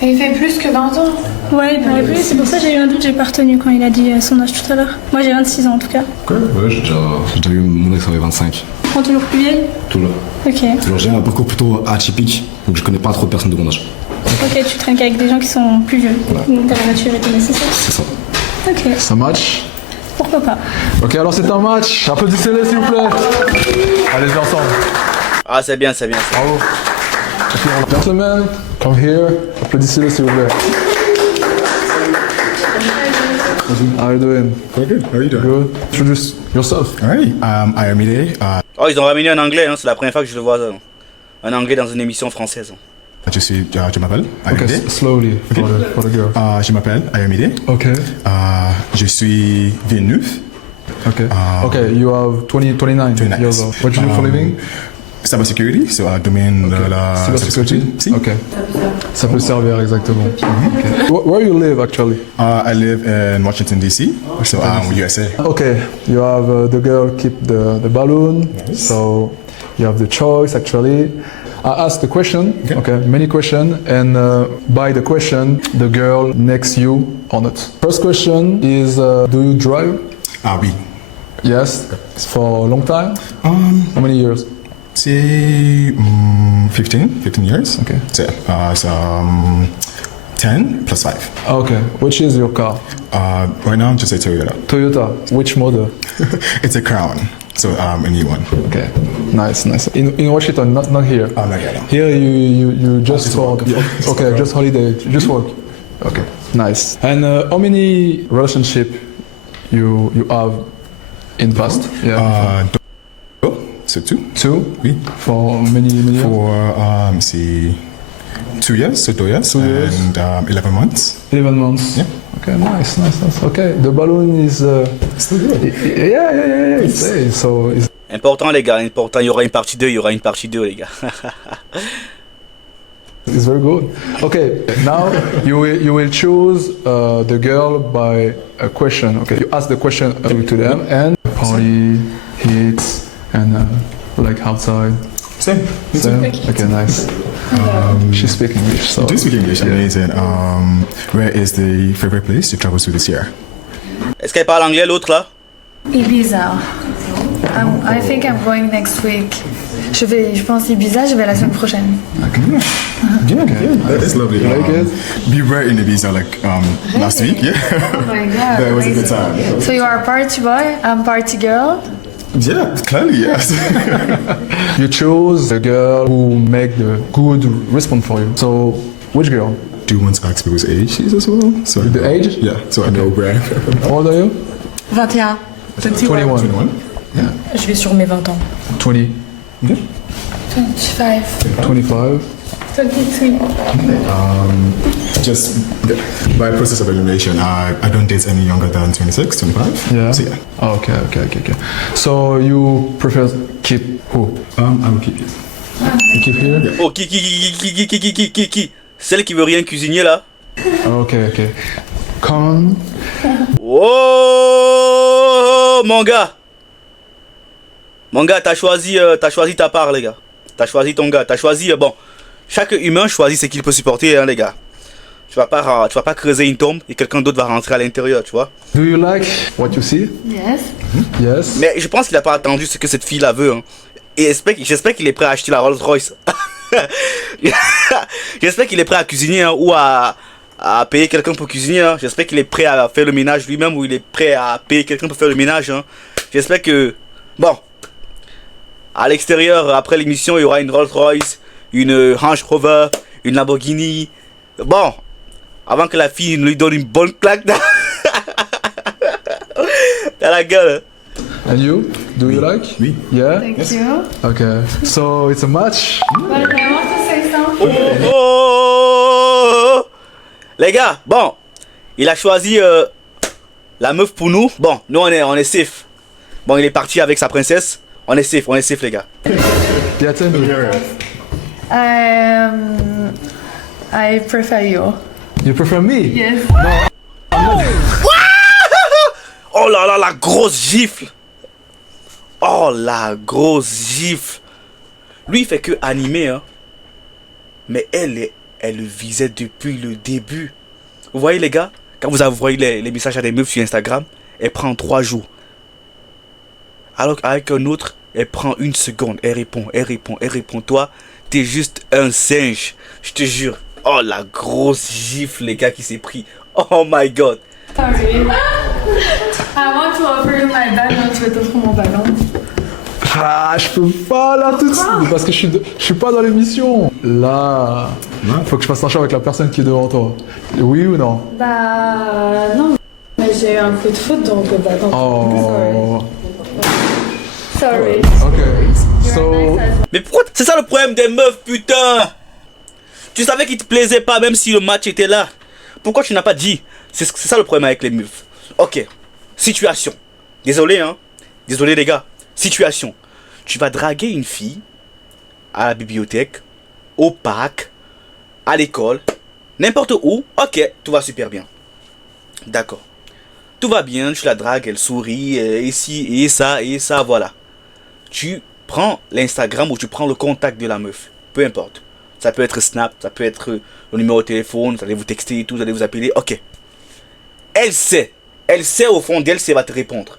Et il fait plus que 20 ans. Ouais, il paraît plus, c'est pour ça que j'ai eu un doute, j'ai pas retenu quand il a dit son âge tout à l'heure. Moi j'ai 26 ans en tout cas. Ok, ouais, j'ai déjà eu mon ex avait 25. Prends toujours plus vieille? Toujours. Ok. Alors j'ai un parcours plutôt atypique, donc je connais pas trop de personnes de mon âge. Ok, tu traînes qu'avec des gens qui sont plus vieux. Donc t'as la maturité nécessaire. C'est ça. Ok. Ça match? Pourquoi pas? Ok, alors c'est un match. Applaudissez-les s'il vous plaît. Allez-y ensemble. Ah, c'est bien, c'est bien. Bravo. Gentlemen, come here. Applaudissez-les s'il vous plaît. How are you doing? Okay, how are you doing? Good. Introduce yourself. Hi, I am Ide. Oh, ils ont ramené un anglais, hein. C'est la première fois que je le vois, un anglais dans une émission française. Je m'appelle Okay, Ayomide. slowly for the girl. Je m'appelle Ayomide. Okay. Je suis Villeneuve. Okay. Okay, you have 29 years old. What do you do for a living? cybersecurity, so domaine de la Cybersecurity? Si. Ok. Ça peut servir exactement. Okay. Where you live actually? I live in Washington DC, so USA. Okay, you have the girl keep the balloon, so you have the choice actually. I asked the question, okay, many questions, and by the question, the girl next you on it. First question is, do you drive? Oui. Yes, for a long time? How many years? Say 15 years. Okay. So, 10 plus 5. Okay, which is your car? Right now, I'm just a Toyota. Toyota, which model? It's a Crown, so a new one. Okay, nice. In Washington, not here. Not yet. Here you just for okay, just holiday, just work. Okay, nice. And how many relationship you have in past? Yeah. So 2. 2? Oui. For many years? For, see, 2 years, so 2 years, 2 years. and 11 months. 11 months? Yeah. Okay, nice. Okay, the balloon is... Still good. Yeah, it's so... It's Important les gars, important, il y aura une partie 2, les gars. It's very good. Okay, now you will choose the girl by a question. Okay, you ask the question to them and party, hits, and like outside. Same. Okay, nice. She speaks English. So. You do speak English, amazing. Where is the favorite place to travel to this year? Est-ce qu'elle parle anglais l'autre là? Ibiza. I think I'm going next week. Je pense Ibiza, je vais la semaine prochaine. Yeah, that's lovely. You like it? We were in Ibiza like last week, yeah. Oh my god. That was a good time. Yeah. So you are a party boy, I'm party girl. Yeah, clearly, yes. You chose the girl who make the good response for you. So, which girl? Do you want to ask me whose age she is as well? So The age? Yeah, so I know where. How old are you? 21. 21. 21? Je vais sur mes 20 ans. 20. 25. 25. 23. Just by process of elimination, I don't date any younger than 26, 25. Yeah. So yeah. Oh, okay. So you prefer keep who? I will keep it. You keep here? Yeah. Oh, qui? Celle qui veut rien cuisiner là? Okay. Con. Oh, mon gars, t'as choisi ta part, les gars. T'as choisi ton gars. T'as choisi, bon, chaque humain choisit ce qu'il peut supporter, hein, les gars. Tu vas pas creuser une tombe et quelqu'un d'autre va rentrer à l'intérieur, tu vois. Do you like what you see? Yes. Yes. Mais je pense qu'il a pas attendu ce que cette fille-là veut, hein. Et j'espère qu'il est prêt à acheter la Rolls Royce. J'espère qu'il est prêt à cuisiner, hein, ou à payer quelqu'un pour cuisiner, hein. J'espère qu'il est prêt à faire le ménage lui-même ou il est prêt à payer quelqu'un pour faire le ménage, hein. J'espère que, bon, à l'extérieur, après l'émission, il y aura une Rolls Royce, une Range Rover, une Lamborghini. Bon, avant que la fille lui donne une bonne claque dans la gueule. And you? Do you like? Oui. Yeah? Thank you. Okay. So it's a match? But I want to say something. Oh. Les gars, bon, il a choisi la meuf pour nous. Bon, nous on est safe. Bon, il est parti avec sa princesse. On est safe les gars. Yeah, tell me. I prefer you. You prefer me? Yes. Oh là là, la grosse gifle. Oh la grosse gifle. Lui il fait que animer, hein. Mais elle le visait depuis le début. Vous voyez les gars, quand vous envoyez les messages à des meufs sur Instagram, elle prend 3 jours. Alors qu'avec un autre, elle prend 1 seconde. Elle répond. Toi, t'es juste un singe. Je te jure. Oh la grosse gifle les gars qui s'est pris. Oh my god. Sorry. I want to offer you my ballon. Tu veux t'offrir mon ballon? Ah, je peux pas là tout de suite parce que je suis pas dans l'émission. Là, faut que je fasse un choix avec la personne qui est devant toi. Oui ou non? Bah non. Mais j'ai eu un coup de foot donc bah tant pis. Oh. Sorry. Okay. So. Mais pourquoi? C'est ça le problème des meufs, putain. Tu savais qu'il te plaisait pas même si le match était là. Pourquoi tu n'as pas dit? C'est ça le problème avec les meufs. Ok. Situation. Désolé hein. Désolé les gars. Situation. Tu vas draguer une fille à la bibliothèque, au parc, à l'école, n'importe où, ok, tout va super bien. D'accord. Tout va bien, tu la dragues, elle sourit, ici, et ça, voilà. Tu prends l'Instagram ou tu prends le contact de la meuf, peu importe. Ça peut être Snap, ça peut être le numéro de téléphone, vous allez vous texter et tout, vous allez vous appeler, ok. Elle sait au fond d'elle si elle va te répondre.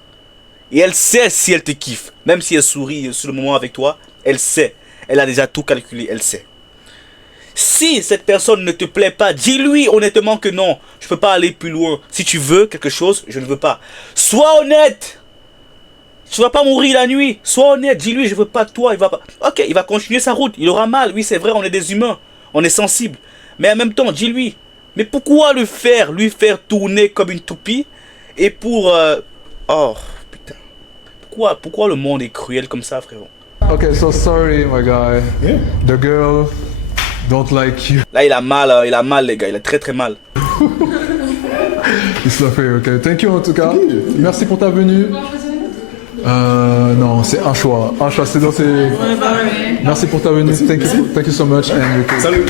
Et elle sait si elle te kiffe. Même si elle sourit sur le moment avec toi, elle sait. Elle a déjà tout calculé, elle sait. Si cette personne ne te plaît pas, dis-lui honnêtement que non. Je peux pas aller plus loin. Si tu veux quelque chose, je ne veux pas. Sois honnête. Tu vas pas mourir la nuit. Sois honnête, dis-lui je veux pas de toi. Il va pas. Ok, il va continuer sa route. Il aura mal. Oui, c'est vrai, on est des humains. On est sensibles. Mais en même temps, dis-lui. Mais pourquoi lui faire tourner comme une toupie? Et pour... Oh, putain. Pourquoi le monde est cruel comme ça, frérot? Okay, so sorry, my guy. Yeah. The girl don't like you. Là, il a mal, les gars. Il a très mal. Il se l'a fait, ok. Thank you en tout cas. Merci pour ta venue. Non, c'est un choix. Un choix, c'est dans ces... Merci pour ta venue. Thank you so much. And Salut.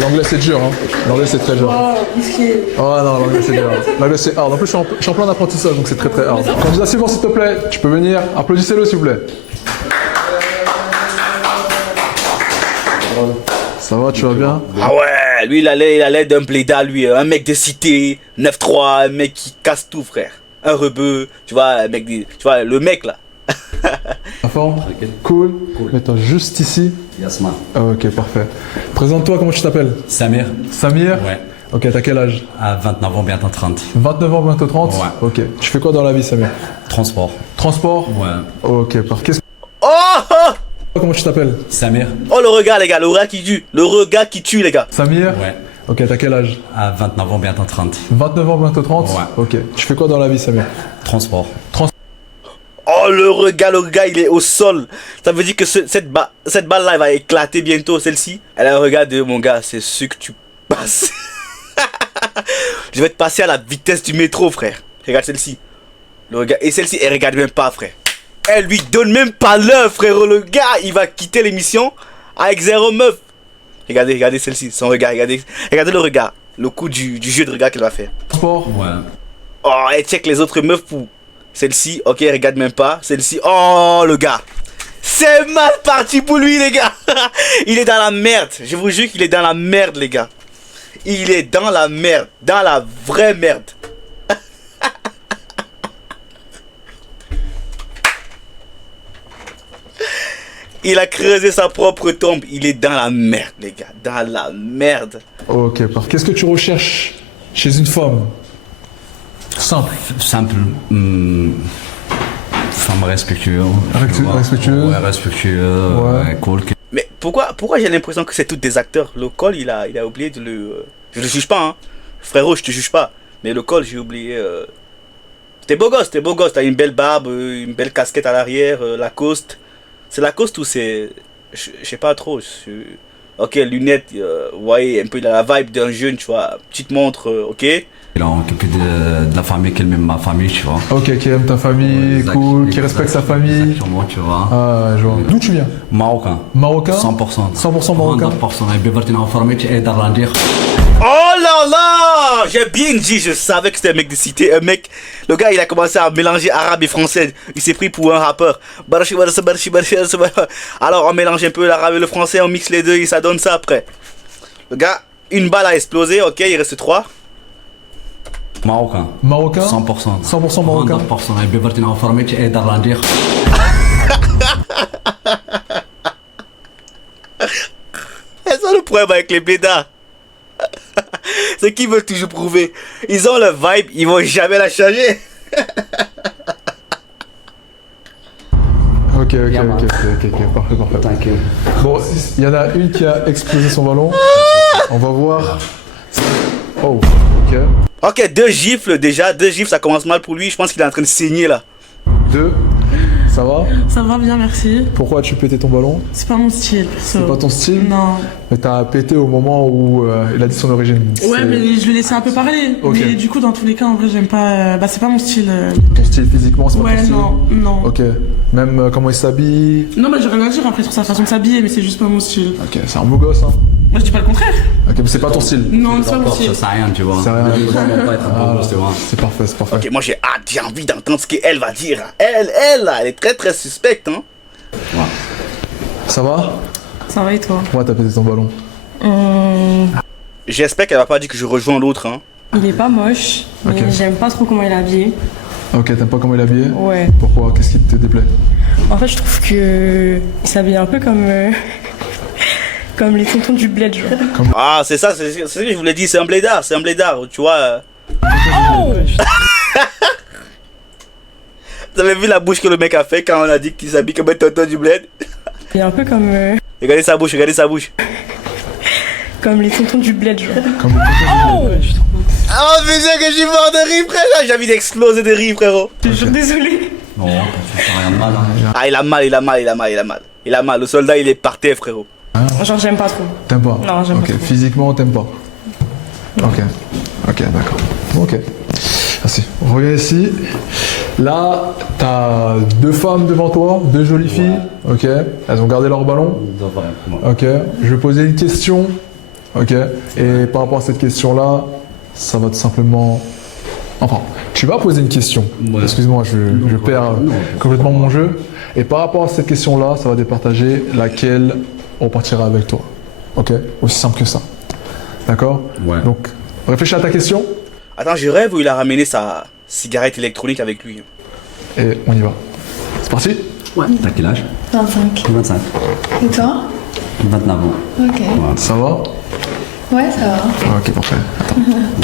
L'anglais c'est dur, hein. L'anglais c'est très dur. Oh non, l'anglais c'est dur. L'anglais c'est hard. En plus, je suis en plein d'apprentissage, donc c'est très hard. Candidat suivant, s'il te plaît. Tu peux venir. Applaudissez-le, s'il vous plaît. Ça va, tu vas bien? Ah ouais, lui il allait d'un bléda, lui, un mec de cité, 9-3, un mec qui casse tout, frère. Un rebeu, tu vois, un mec, tu vois, le mec là. En forme? Cool. Mets-toi juste ici. Yasmin. Ok, parfait. Présente-toi, comment tu t'appelles? Samir. Samir? Ouais. Ok, t'as quel âge? À 29 ans, bientôt 30. 29 ans, bientôt 30? Ouais. Ok. Tu fais quoi dans la vie, Samir? Transport. Transport? Ouais. Ok, qu'est-ce que... Oh! Comment tu t'appelles? Samir. Oh, le regard, les gars, le regard qui tue. Le regard qui tue, les gars. Samir? Ouais. Ok, t'as quel âge? À 29 ans, bientôt 30. 29 ans, bientôt 30? Ouais. Ok. Tu fais quoi dans la vie, Samir? Transport. Oh, le regard, il est au sol. Ça veut dire que cette balle-là, elle va éclater bientôt, celle-ci. Elle a un regard de, mon gars, c'est sûr que tu passes. Je vais te passer à la vitesse du métro, frère. Regarde celle-ci. Le regard. Et celle-ci, elle regarde même pas, frère. Elle lui donne même pas l'heure, frérot. Le gars, il va quitter l'émission avec 0 meuf. Regardez celle-ci, son regard. Regardez le regard. Le coup du jeu de regard qu'elle va faire. Transport? Ouais. Oh, elle check les autres meufs pour... Celle-ci, ok, elle regarde même pas. Celle-ci, oh, le gars. C'est mal parti pour lui, les gars. Il est dans la merde. Je vous jure qu'il est dans la merde, les gars. Il est dans la merde. Dans la vraie merde. Il a creusé sa propre tombe. Il est dans la merde, les gars. Dans la merde. Ok, parfait. Qu'est-ce que tu recherches chez une femme? Simple. Simple. Femme respectueuse. Respectueuse. Ouais, respectueuse. Ouais. Cool. Mais pourquoi j'ai l'impression que c'est tous des acteurs? Le col, il a oublié de le... Je le juge pas, hein. Frérot, je te juge pas. Mais le col, j'ai oublié... T'es beau gosse, t'as une belle barbe, une belle casquette à l'arrière, Lacoste. C'est Lacoste ou c'est... Je sais pas trop. Ok, lunettes, vous voyez, un peu la vibe d'un jeune, tu vois. Petite montre, ok. Il a quelqu'un de la famille qui aime ma famille, tu vois. Ok, qui aime ta famille, cool, qui respecte sa famille. Exactement, tu vois. Ah, je vois. D'où tu viens? Marocain. Marocain? 100%. 100% marocain. 100%. Et Bevertin informé, tu es d'Arlandir. Oh là là! J'ai bien dit, je savais que c'était un mec de cité, un mec. Le gars, il a commencé à mélanger arabe et français. Il s'est pris pour un rappeur. Alors, on mélange un peu l'arabe et le français, on mixe les deux et ça donne ça après. Le gars, une balle a explosé, ok, il reste 3. Marocain. Marocain? 100%. 100% marocain. 100%. Et Bevertin informé, tu es d'Arlandir. C'est ça le problème avec les blédards. C'est qu'ils veulent toujours prouver. Ils ont le vibe, ils vont jamais la changer. Ok, parfait. T'inquiète. Bon, il y en a une qui a explosé son ballon. On va voir. Oh, ok. Ok, 2 gifles déjà, 2 gifles, ça commence mal pour lui. Je pense qu'il est en train de saigner là. 2. Ça va? Ça va bien, merci. Pourquoi tu pétais ton ballon? C'est pas mon style. C'est pas ton style? Non. Mais t'as pété au moment où il a dit son origine. Ouais, mais je lui laissais un peu parler. Ok. Mais du coup, dans tous les cas, en vrai, j'aime pas. Bah, c'est pas mon style. Ton style physiquement, c'est pas Ouais, ton style? non. Ok. Même comment il s'habille? Non, bah, j'ai rien à dire après sur sa façon de s'habiller, mais c'est juste pas mon style. Ok, c'est un beau gosse, hein? Moi, je dis pas le contraire. Ok, mais c'est pas ton style? Non, c'est pas mon style. Ça sert à rien, tu vois. C'est rien. Pas être un bon gosse, tu vois. C'est parfait, c'est parfait. Ok, moi j'ai hâte, j'ai envie d'entendre ce qu'elle va dire. Elle est très très suspecte, hein. Ouais. Ça va? Ça va et toi? Pourquoi t'as pété ton ballon? J'espère qu'elle va pas dire que je rejoins l'autre, hein. Il est pas moche, mais Ok. j'aime pas trop comment il est habillé. Ok, t'aimes pas comment il est habillé? Ouais. Pourquoi? Qu'est-ce qui te déplaît? En fait, je trouve que il s'habille un peu comme comme les tontons du bled, genre. Ah, c'est ça, c'est ce que je voulais dire, c'est un blédard, tu vois. Vous avez vu la bouche que le mec a fait quand on a dit qu'il s'habille comme un tonton du bled? Il est un peu comme Regardez sa bouche, comme les tontons du bled, genre. Comme le Oh putain que je suis mort de rire, frère. J'ai envie d'exploser de rire, frérot. Je suis désolée. Non, tu fais rien de mal. Hein. Ah, il a mal. Le soldat, il est par terre, frérot. Genre, j'aime pas trop. T'aimes pas? Non, j'aime pas Ok, trop. physiquement, t'aimes pas? Ok, d'accord. Ok. Merci. Reviens ici. Là, t'as deux femmes devant toi, deux jolies filles. Ok. Elles ont gardé leur ballon. Ok. Je vais poser une question. Ok. Et par rapport à cette question-là, ça va tout simplement. Enfin, tu vas poser une question. Ouais. Excuse-moi, je perds complètement mon jeu. Et par rapport à cette question-là, ça va départager laquelle repartira avec toi. Ok. Aussi simple que ça. D'accord. Ouais. Donc, réfléchis à ta question. Attends, je rêve où il a ramené sa cigarette électronique avec lui. Et on y va. C'est parti? Ouais. T'as quel âge? 25. 25. Et toi? 29 ans. Ok. Ça va? Ouais, ça va. Ok, parfait.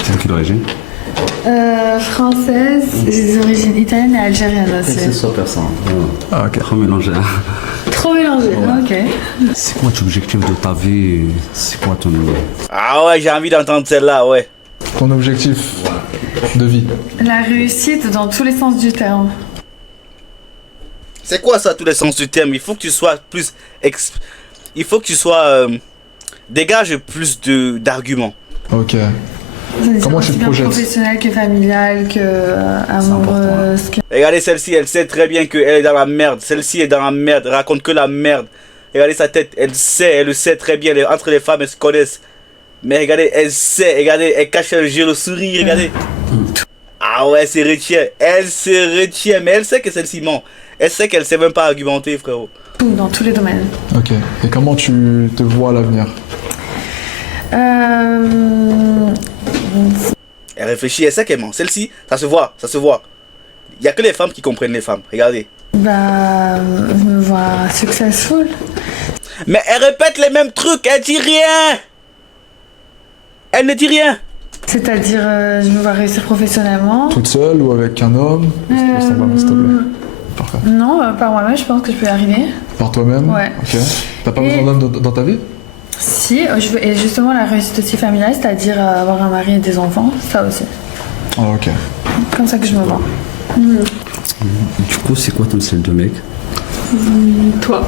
C'est de quelle origine? Française, j'ai des origines italiennes et algériennes C'est aussi. super ça. Ah, ok. Trop mélangé. Trop mélangé, ok. C'est quoi ton objectif de ta vie? C'est quoi ton... Ah ouais, j'ai envie d'entendre celle-là, ouais. Ton objectif de vie. La réussite dans tous les sens du terme. C'est quoi ça, tous les sens du terme? Il faut que tu sois plus... Il faut que tu sois... Dégage plus d'arguments. Ok. C'est-à-dire Comment tu aussi te bien projettes? professionnelle que familiale, que amoureuse. Regardez celle-ci, elle sait très bien qu'elle est dans la merde. Celle-ci est dans la merde, elle raconte que la merde. Regardez sa tête, elle le sait très bien. Entre les femmes, elles se connaissent. Mais regardez, elle sait, regardez, elle cache le jeu, le sourire, regardez. Ah ouais, c'est retient. Elle se retient, mais elle sait que celle-ci ment. Elle sait qu'elle sait même pas argumenter, frérot. Tout, dans tous les domaines. Ok. Et comment tu te vois à l'avenir? Elle réfléchit, elle sait qu'elle ment. Celle-ci, ça se voit, ça se voit. Il n'y a que les femmes qui comprennent les femmes, regardez. Bah, je me vois successful. Mais elle répète les mêmes trucs, elle dit rien. Elle ne dit rien. C'est-à-dire, je me vois réussir professionnellement. Toute seule ou avec un homme? S'il te plaît. Parfait. Non, par moi-même, je pense que je peux y arriver. Par toi-même? Ouais. Ok. T'as pas Et- besoin d'homme dans ta vie? Si, je veux, et justement la réussite aussi familiale, c'est-à-dire avoir un mari et des enfants, ça aussi. Ah, ok. Comme ça que je me vois. Du coup, c'est quoi ton style de mec? Toi.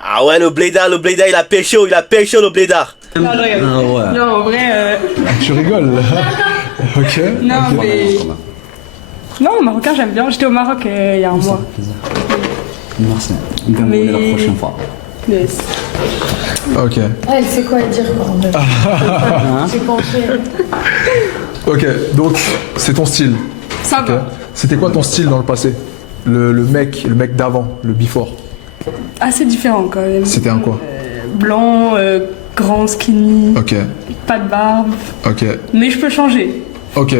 Ah ouais, le blédard, il a pécho le blédard. Non, je rigole. Ah ouais. Non, en vrai. Tu rigoles. Ok. Non, ok. mais. Non, le marocain, j'aime bien. J'étais au Maroc il y a un mois. Merci. Bien Mais- la prochaine fois. Yes. Ok. Elle sait quoi dire, par contre. J'ai pensé. Ok. Donc, c'est ton style. Ça Ok. va. C'était quoi ton style dans le passé? Le mec d'avant, le before. Assez différent quand même. C'était un quoi? Blanc, grand, skinny, Ok. pas de barbe. Ok. Mais je peux changer. Ok.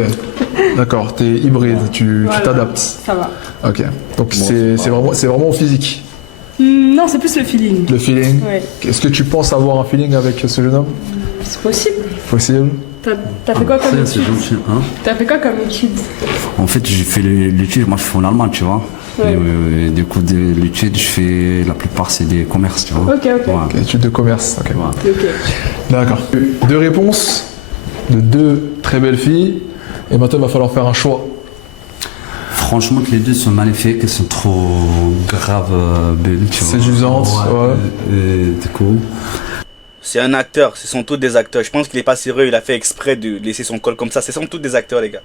D'accord. T'es hybride. Tu Voilà. t'adaptes. Ça va. Ok. Donc c'est vraiment au physique. Non, c'est plus le feeling. Le feeling. Ouais. Est-ce que tu penses avoir un feeling avec ce jeune homme? C'est possible. Possible. T'as fait quoi comme Après, c'est étude gentil, hein. T'as fait quoi comme étude En fait, j'ai fait l'étude, moi je suis en Allemagne, tu vois. Ouais. Et, du coup, de l'étude, je fais la plupart, c'est des commerces, tu vois. Ok, ok. Ouais. Ok, étude de commerce. Ok. Ouais. Ok. D'accord. Deux réponses de deux très belles filles. Et maintenant, il va falloir faire un choix. Franchement, les deux sont magnifiques, elles sont trop graves, belles, tu vois. Séduisantes, ouais. Du coup... C'est un acteur, ce sont tous des acteurs. Je pense qu'il est pas sérieux, il a fait exprès de laisser son col comme ça. Ce sont tous des acteurs, les gars.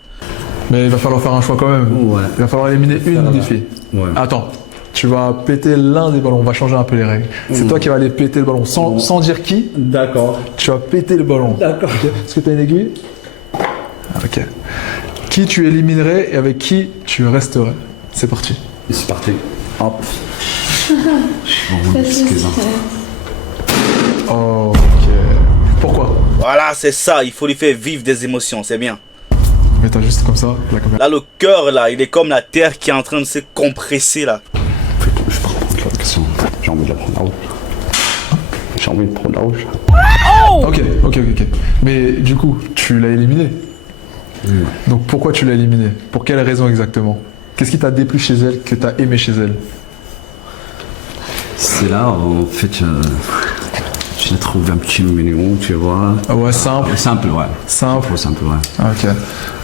Mais il va falloir faire un choix quand même. Ouais. Il va falloir éliminer une des filles. Ouais. Attends, tu vas péter l'un des ballons. On va changer un peu les règles. C'est toi qui vas aller péter le ballon sans dire qui. D'accord. Tu vas péter le ballon. D'accord. Okay. Est-ce que tu as une aiguille? Ok. Qui tu éliminerais et avec qui tu resterais? C'est parti. C'est parti. Hop. Oh, ok. Pourquoi? Voilà, c'est ça. Il faut lui faire vivre des émotions, c'est bien. Mais t'as juste comme ça la caméra. Là, le cœur, là, il est comme la terre qui est en train de se compresser, là. Je peux reprendre l'autre question. J'ai envie de la prendre la rouge. J'ai envie de prendre la rouge. Ok. Mais du coup, tu l'as éliminé. Donc pourquoi tu l'as éliminé? Pour quelle raison exactement? Qu'est-ce qui t'a déplu chez elle, que t'as aimé chez elle? C'est là, en fait, je l'ai trouvé un petit mignon, tu vois. Ah ouais, simple. Simple, ouais. Simple. Trop simple, ouais. Ok.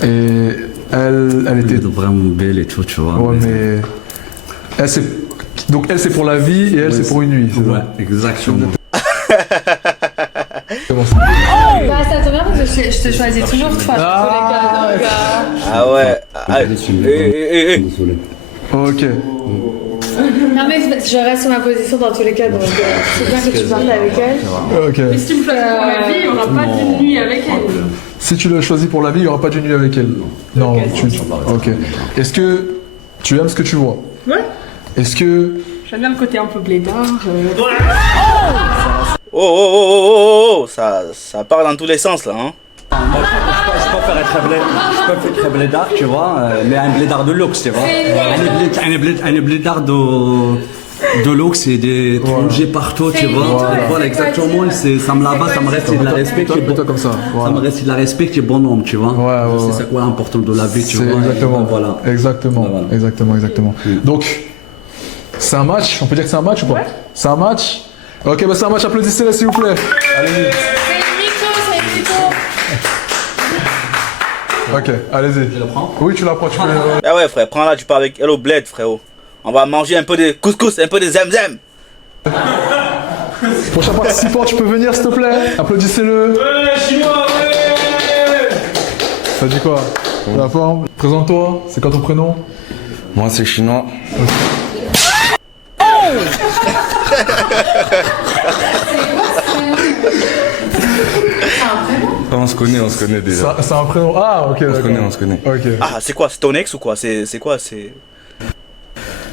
Et elle était vraiment belle et tout, tu vois. Ouais, mais elle c'est donc elle c'est pour la vie et elle c'est pour une nuit. Ouais, exactement. Bah ça tombe bien parce que je te choisis toujours toi dans tous les cas. Donc, Ah ouais. Ok. Non mais je reste sur ma position dans tous les cas donc c'est bien que tu partes avec elle. Ok. Mais si tu me choisis pour la vie, il n'y aura pas de nuit avec elle. Si tu l'as choisi pour la vie, il n'y aura pas de nuit avec elle. Non, ok. Est-ce que tu aimes ce que tu vois? Ouais. Est-ce que J'aime bien le côté un peu blédard. Oh, ça part dans tous les sens, là, hein. Je préfère être très blédard, tu vois, mais un blédard de luxe, tu vois. Un blédard de luxe et des projets partout, tu vois. Voilà, exactement, ça me là-bas, ça me reste de la respect. comme ça. Ça me reste de la respect et bon homme, tu vois. C'est ça quoi important de la vie, tu vois. Exactement. Voilà. Exactement. Donc, c'est un match. On peut dire que c'est un match ou pas? C'est un match. Ok, bah c'est un match. Applaudissez-le, s'il vous plaît. Allez-y. Ok, allez-y. Je la prends? Oui, tu la prends, tu peux. Ah ouais, frère, prends-la, tu pars avec Hello Bled, frérot. On va manger un peu de couscous, un peu de zemzem. Prochain participant, tu peux venir, s'il te plaît? Applaudissez-le. Ouais, chinois, ouais. Ça dit quoi? La forme? Présente-toi, c'est quoi ton prénom? Moi, c'est chinois. On se connaît déjà. C'est un prénom. Ah, ok, d'accord. On se connaît. Ok. Ah, c'est quoi? C'est ton ex ou quoi? C'est quoi?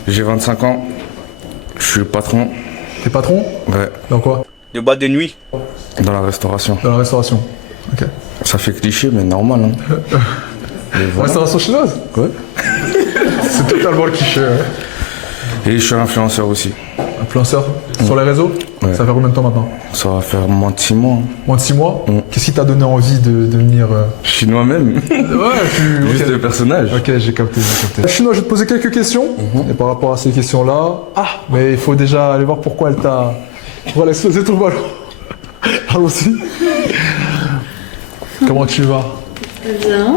J'ai 25 ans. Je suis patron. T'es patron? Ouais. Dans quoi? De boîte de nuit. Dans la restauration. Dans la restauration. Ok. Ça fait cliché, mais normal, hein. Voilà. Restauration chinoise? Ouais. C'est totalement le cliché. Ouais. Et je suis influenceur aussi. Influenceur? Sur les réseaux? Ouais. Ça fait combien de temps maintenant? Ça va faire moins de 6 mois. Moins de 6 mois? Qu'est-ce qui t'a donné envie de devenir... Chinois même. Ouais, Juste le personnage. Ok, j'ai capté. Chinois, je vais te poser quelques questions. Et par rapport à ces questions-là... Ah, mais il faut déjà aller voir pourquoi elle t'a... Pourquoi elle a explosé ton ballon. Allons-y. Comment tu vas?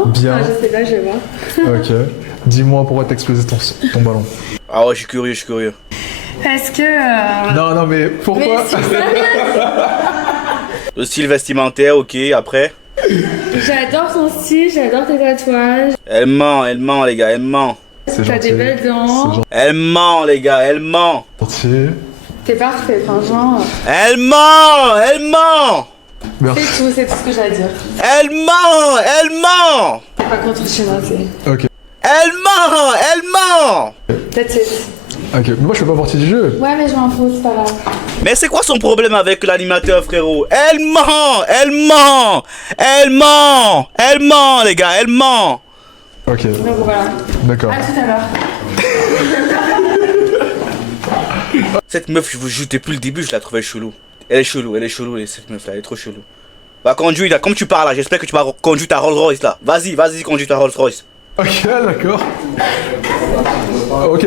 Bien. Ah, je sais pas, je vais voir. Ok. Dis-moi pourquoi t'as explosé ton ballon. Ah ouais, je suis curieux. Parce que... Non, mais pourquoi? Mais Le style vestimentaire, ok, après. j'adore ton style, j'adore tes tatouages. Elle ment, les gars, elle ment. T'as des belles dents. Elle ment, les gars, elle ment. T'es parfait, franchement. Elle ment. C'est tout ce que j'ai à dire. Elle ment. C'est pas contre Chinois, c'est... Ok. Elle ment. That's it. Ok, mais moi je fais pas partie du jeu. Ouais, mais je m'en fous, c'est pas grave. Mais c'est quoi son problème avec l'animateur, frérot? Elle ment, les gars, elle ment. Ok. Donc voilà. D'accord. À tout à l'heure. Cette meuf, je vous jure, depuis le début, je la trouvais chelou. Elle est chelou, cette meuf là, elle est trop chelou. Va conduire là, comme tu parles là, j'espère que tu vas conduire ta Rolls Royce là. Vas-y, conduis ta Rolls Royce. Ok, d'accord. Ok.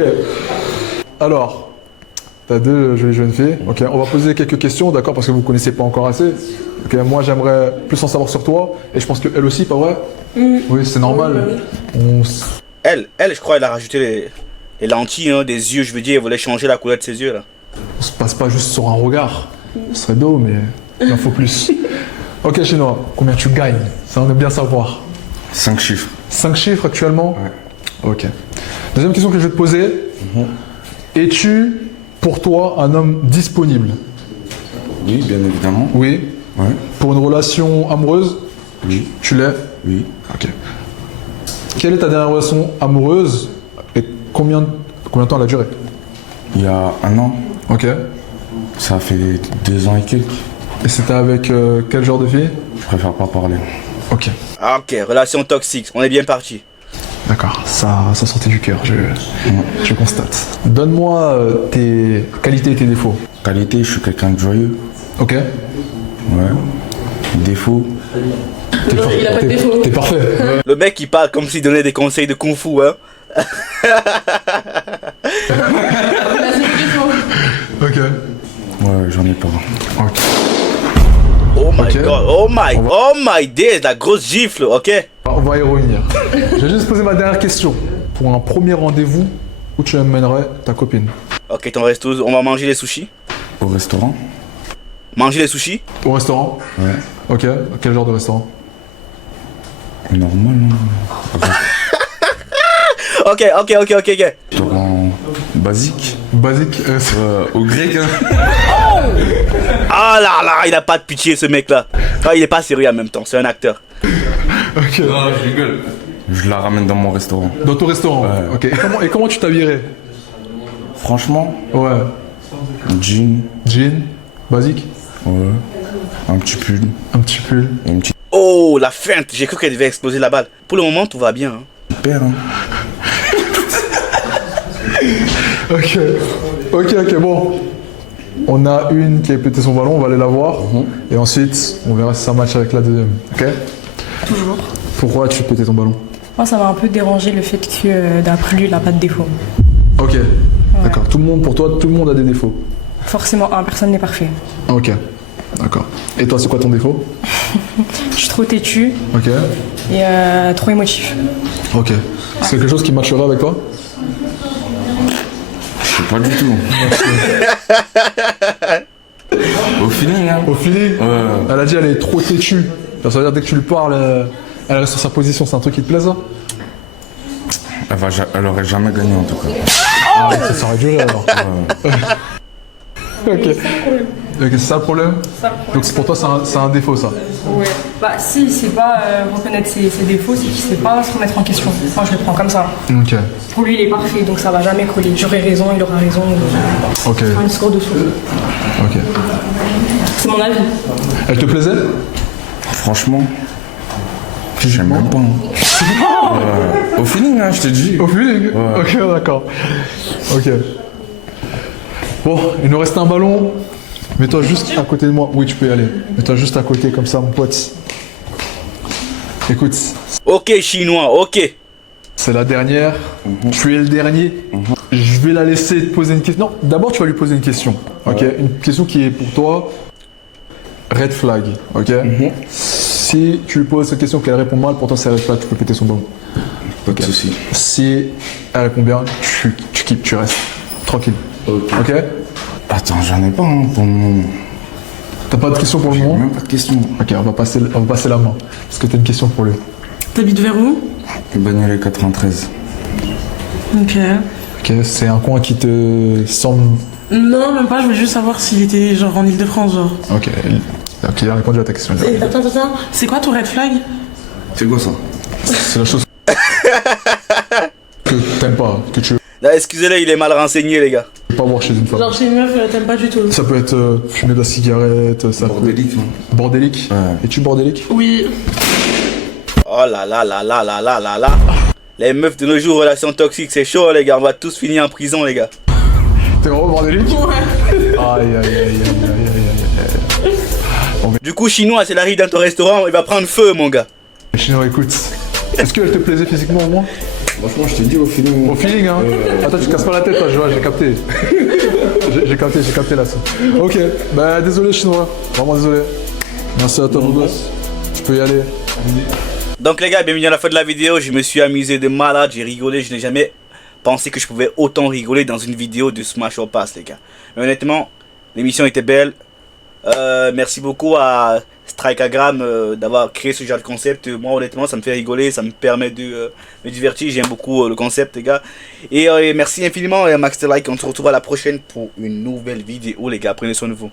Alors, t'as deux jolies jeunes filles. Ok, on va poser quelques questions, d'accord, parce que vous ne connaissez pas encore assez. Ok, moi j'aimerais plus en savoir sur toi, et je pense qu'elle aussi, pas vrai? Oui, c'est normal. je crois, elle a rajouté les lentilles, hein, des yeux, je veux dire, elle voulait changer la couleur de ses yeux, là. On se passe pas juste sur un regard. Ce serait beau, mais il en faut plus. Ok, Chinois, combien tu gagnes? Ça, on aime bien savoir. 5 chiffres. 5 chiffres actuellement? Ouais. Ok. Deuxième question que je vais te poser. Es-tu, pour toi, un homme disponible? Oui, bien évidemment. Oui. Ouais. Pour une relation amoureuse? Oui. Tu l'es? Oui. Ok. Quelle est ta dernière relation amoureuse et combien de temps elle a duré? Il y a 1 an. Ok. Ça a fait 2 ans et quelques. Et c'était avec quel genre de fille? Je préfère pas parler. Ok. Ok, relation toxique, on est bien parti. D'accord, ça sortait du cœur, je constate. Donne-moi tes qualités et tes défauts. Qualité, je suis quelqu'un de joyeux. Ok. Ouais. Défaut. Il a pas de défaut. T'es parfait. Le mec, il parle comme s'il donnait des conseils de kung fu, hein. Ok. Ouais, j'en ai pas. Ok. Oh my god, oh my days, la grosse gifle, ok. On va y revenir. Je vais juste poser ma dernière question. Pour un premier rendez-vous, où tu amènerais ta copine? Ok, ton resto, on va manger les sushis. Au restaurant? Manger les sushis? Au restaurant? Ouais. Ok. Quel genre de restaurant? Normal, hein. Ok. Restaurant basique. Basique au grec, hein. Ah là, il a pas de pitié, ce mec-là. Ah, il est pas sérieux en même temps, c'est un acteur. Ok. Non, je rigole. Je la ramène dans mon restaurant. Dans ton restaurant? Ouais. Ok. Et comment tu t'habillerais? Franchement? Ouais. Jean. Jean? Basique? Ouais. Un petit pull. Un petit pull. Et une petite... Oh, la feinte, j'ai cru qu'elle devait exploser la balle. Pour le moment, tout va bien. Hein. Super, hein. Ok, bon. On a une qui a pété son ballon, on va aller la voir. Et ensuite, on verra si ça match avec la deuxième. Ok? Toujours. Pourquoi tu pétais ton ballon? Moi, ça m'a un peu dérangé le fait que d'après lui, il n'a pas de défaut. Ok. D'accord. Pour toi, tout le monde a des défauts. Forcément, personne n'est parfait. Ok. D'accord. Et toi, c'est quoi ton défaut? Je suis trop têtu. Ok. Et trop émotif. Ok. C'est quelque chose qui matcherait avec toi? Je sais pas du tout. Au feeling, hein. Au feeling? Ouais. Elle a dit elle est trop têtue. Ça veut dire dès que tu lui parles, elle reste sur sa position. C'est un truc qui te plaît, ça? Elle aurait jamais gagné en tout cas. Ah, ça aurait duré alors. Ok. Ok, c'est ça le problème? Donc pour toi, c'est un défaut, ça? Ouais. Bah si, il sait pas reconnaître ses défauts, c'est qu'il sait pas se remettre en question. Moi, je le prends comme ça. Ok. Pour lui, il est parfait, donc ça va jamais coller. J'aurai raison, il aura raison. Ok. Faire une score dessous. Ok. C'est mon avis. Elle te plaisait? Franchement, j'aime même pas. Hein. Au feeling, hein, je te dis. Au feeling? Ouais. Ok, d'accord. Ok. Bon, il nous reste un ballon. Mets-toi juste à côté de moi. Oui, tu peux y aller. Mets-toi juste à côté, comme ça, mon pote. Écoute. Ok, Chinois, ok. C'est la dernière. Tu es le dernier. Je vais la laisser te poser une question. Non, d'abord, tu vas lui poser une question. Ok. Une question qui est pour toi red flag. Ok. Si tu lui poses cette question qu'elle répond mal, pour toi, c'est red flag. Tu peux péter son ballon. Pas de soucis. Si elle répond bien, tu quittes, tu restes. Tranquille. Ok. Attends, j'en ai pas hein, pour le moment. T'as pas de question pour le moment? Même pas de question. Ok, on va passer la main. Est-ce que t'as une question pour lui? T'habites vers où? Bagnolet 93. Ok. Ok, c'est un coin qui te semble... Non, même pas, je voulais juste savoir s'il était genre en Ile-de-France, genre. Ok, il a répondu à ta question. Attends. C'est quoi ton red flag? C'est quoi ça? C'est la chose que t'aimes pas, que tu veux Là, excusez-le, il est mal renseigné, les gars. pas voir chez une femme. Genre chez une meuf, t'aimes pas du tout. Ça peut être fumer de la cigarette, ça Bordélique, peut... hein. Bordélique? Ouais. Es-tu bordélique? Oui. Oh là là là là là là là là. Les meufs de nos jours, relations toxiques, c'est chaud, les gars. On va tous finir en prison, les gars. T'es vraiment bordélique? Ouais. Aïe. Du coup, Chinois, c'est l'arrivée dans ton restaurant, il va prendre feu, mon gars. Chinois, écoute. Est-ce qu'elle te plaisait physiquement au moins? Franchement, je t'ai dit au feeling. Au feeling, hein? Attends, tu casses pas la tête, toi, je vois, j'ai capté. J'ai capté là, ça. Ok, bah désolé, Chinois. Vraiment désolé. Merci à toi, mon gosse. Tu peux y aller. Donc les gars, bienvenue à la fin de la vidéo. Je me suis amusé de malade, j'ai rigolé. Je n'ai jamais pensé que je pouvais autant rigoler dans une vidéo de Smash or Pass, les gars. Mais honnêtement, l'émission était belle. Merci beaucoup à Strikeagram d'avoir créé ce genre de concept. Moi honnêtement ça me fait rigoler, ça me permet de me divertir. J'aime beaucoup le concept, les gars. Et merci infiniment Max the Like. On se retrouve à la prochaine pour une nouvelle vidéo, les gars. Prenez soin de vous.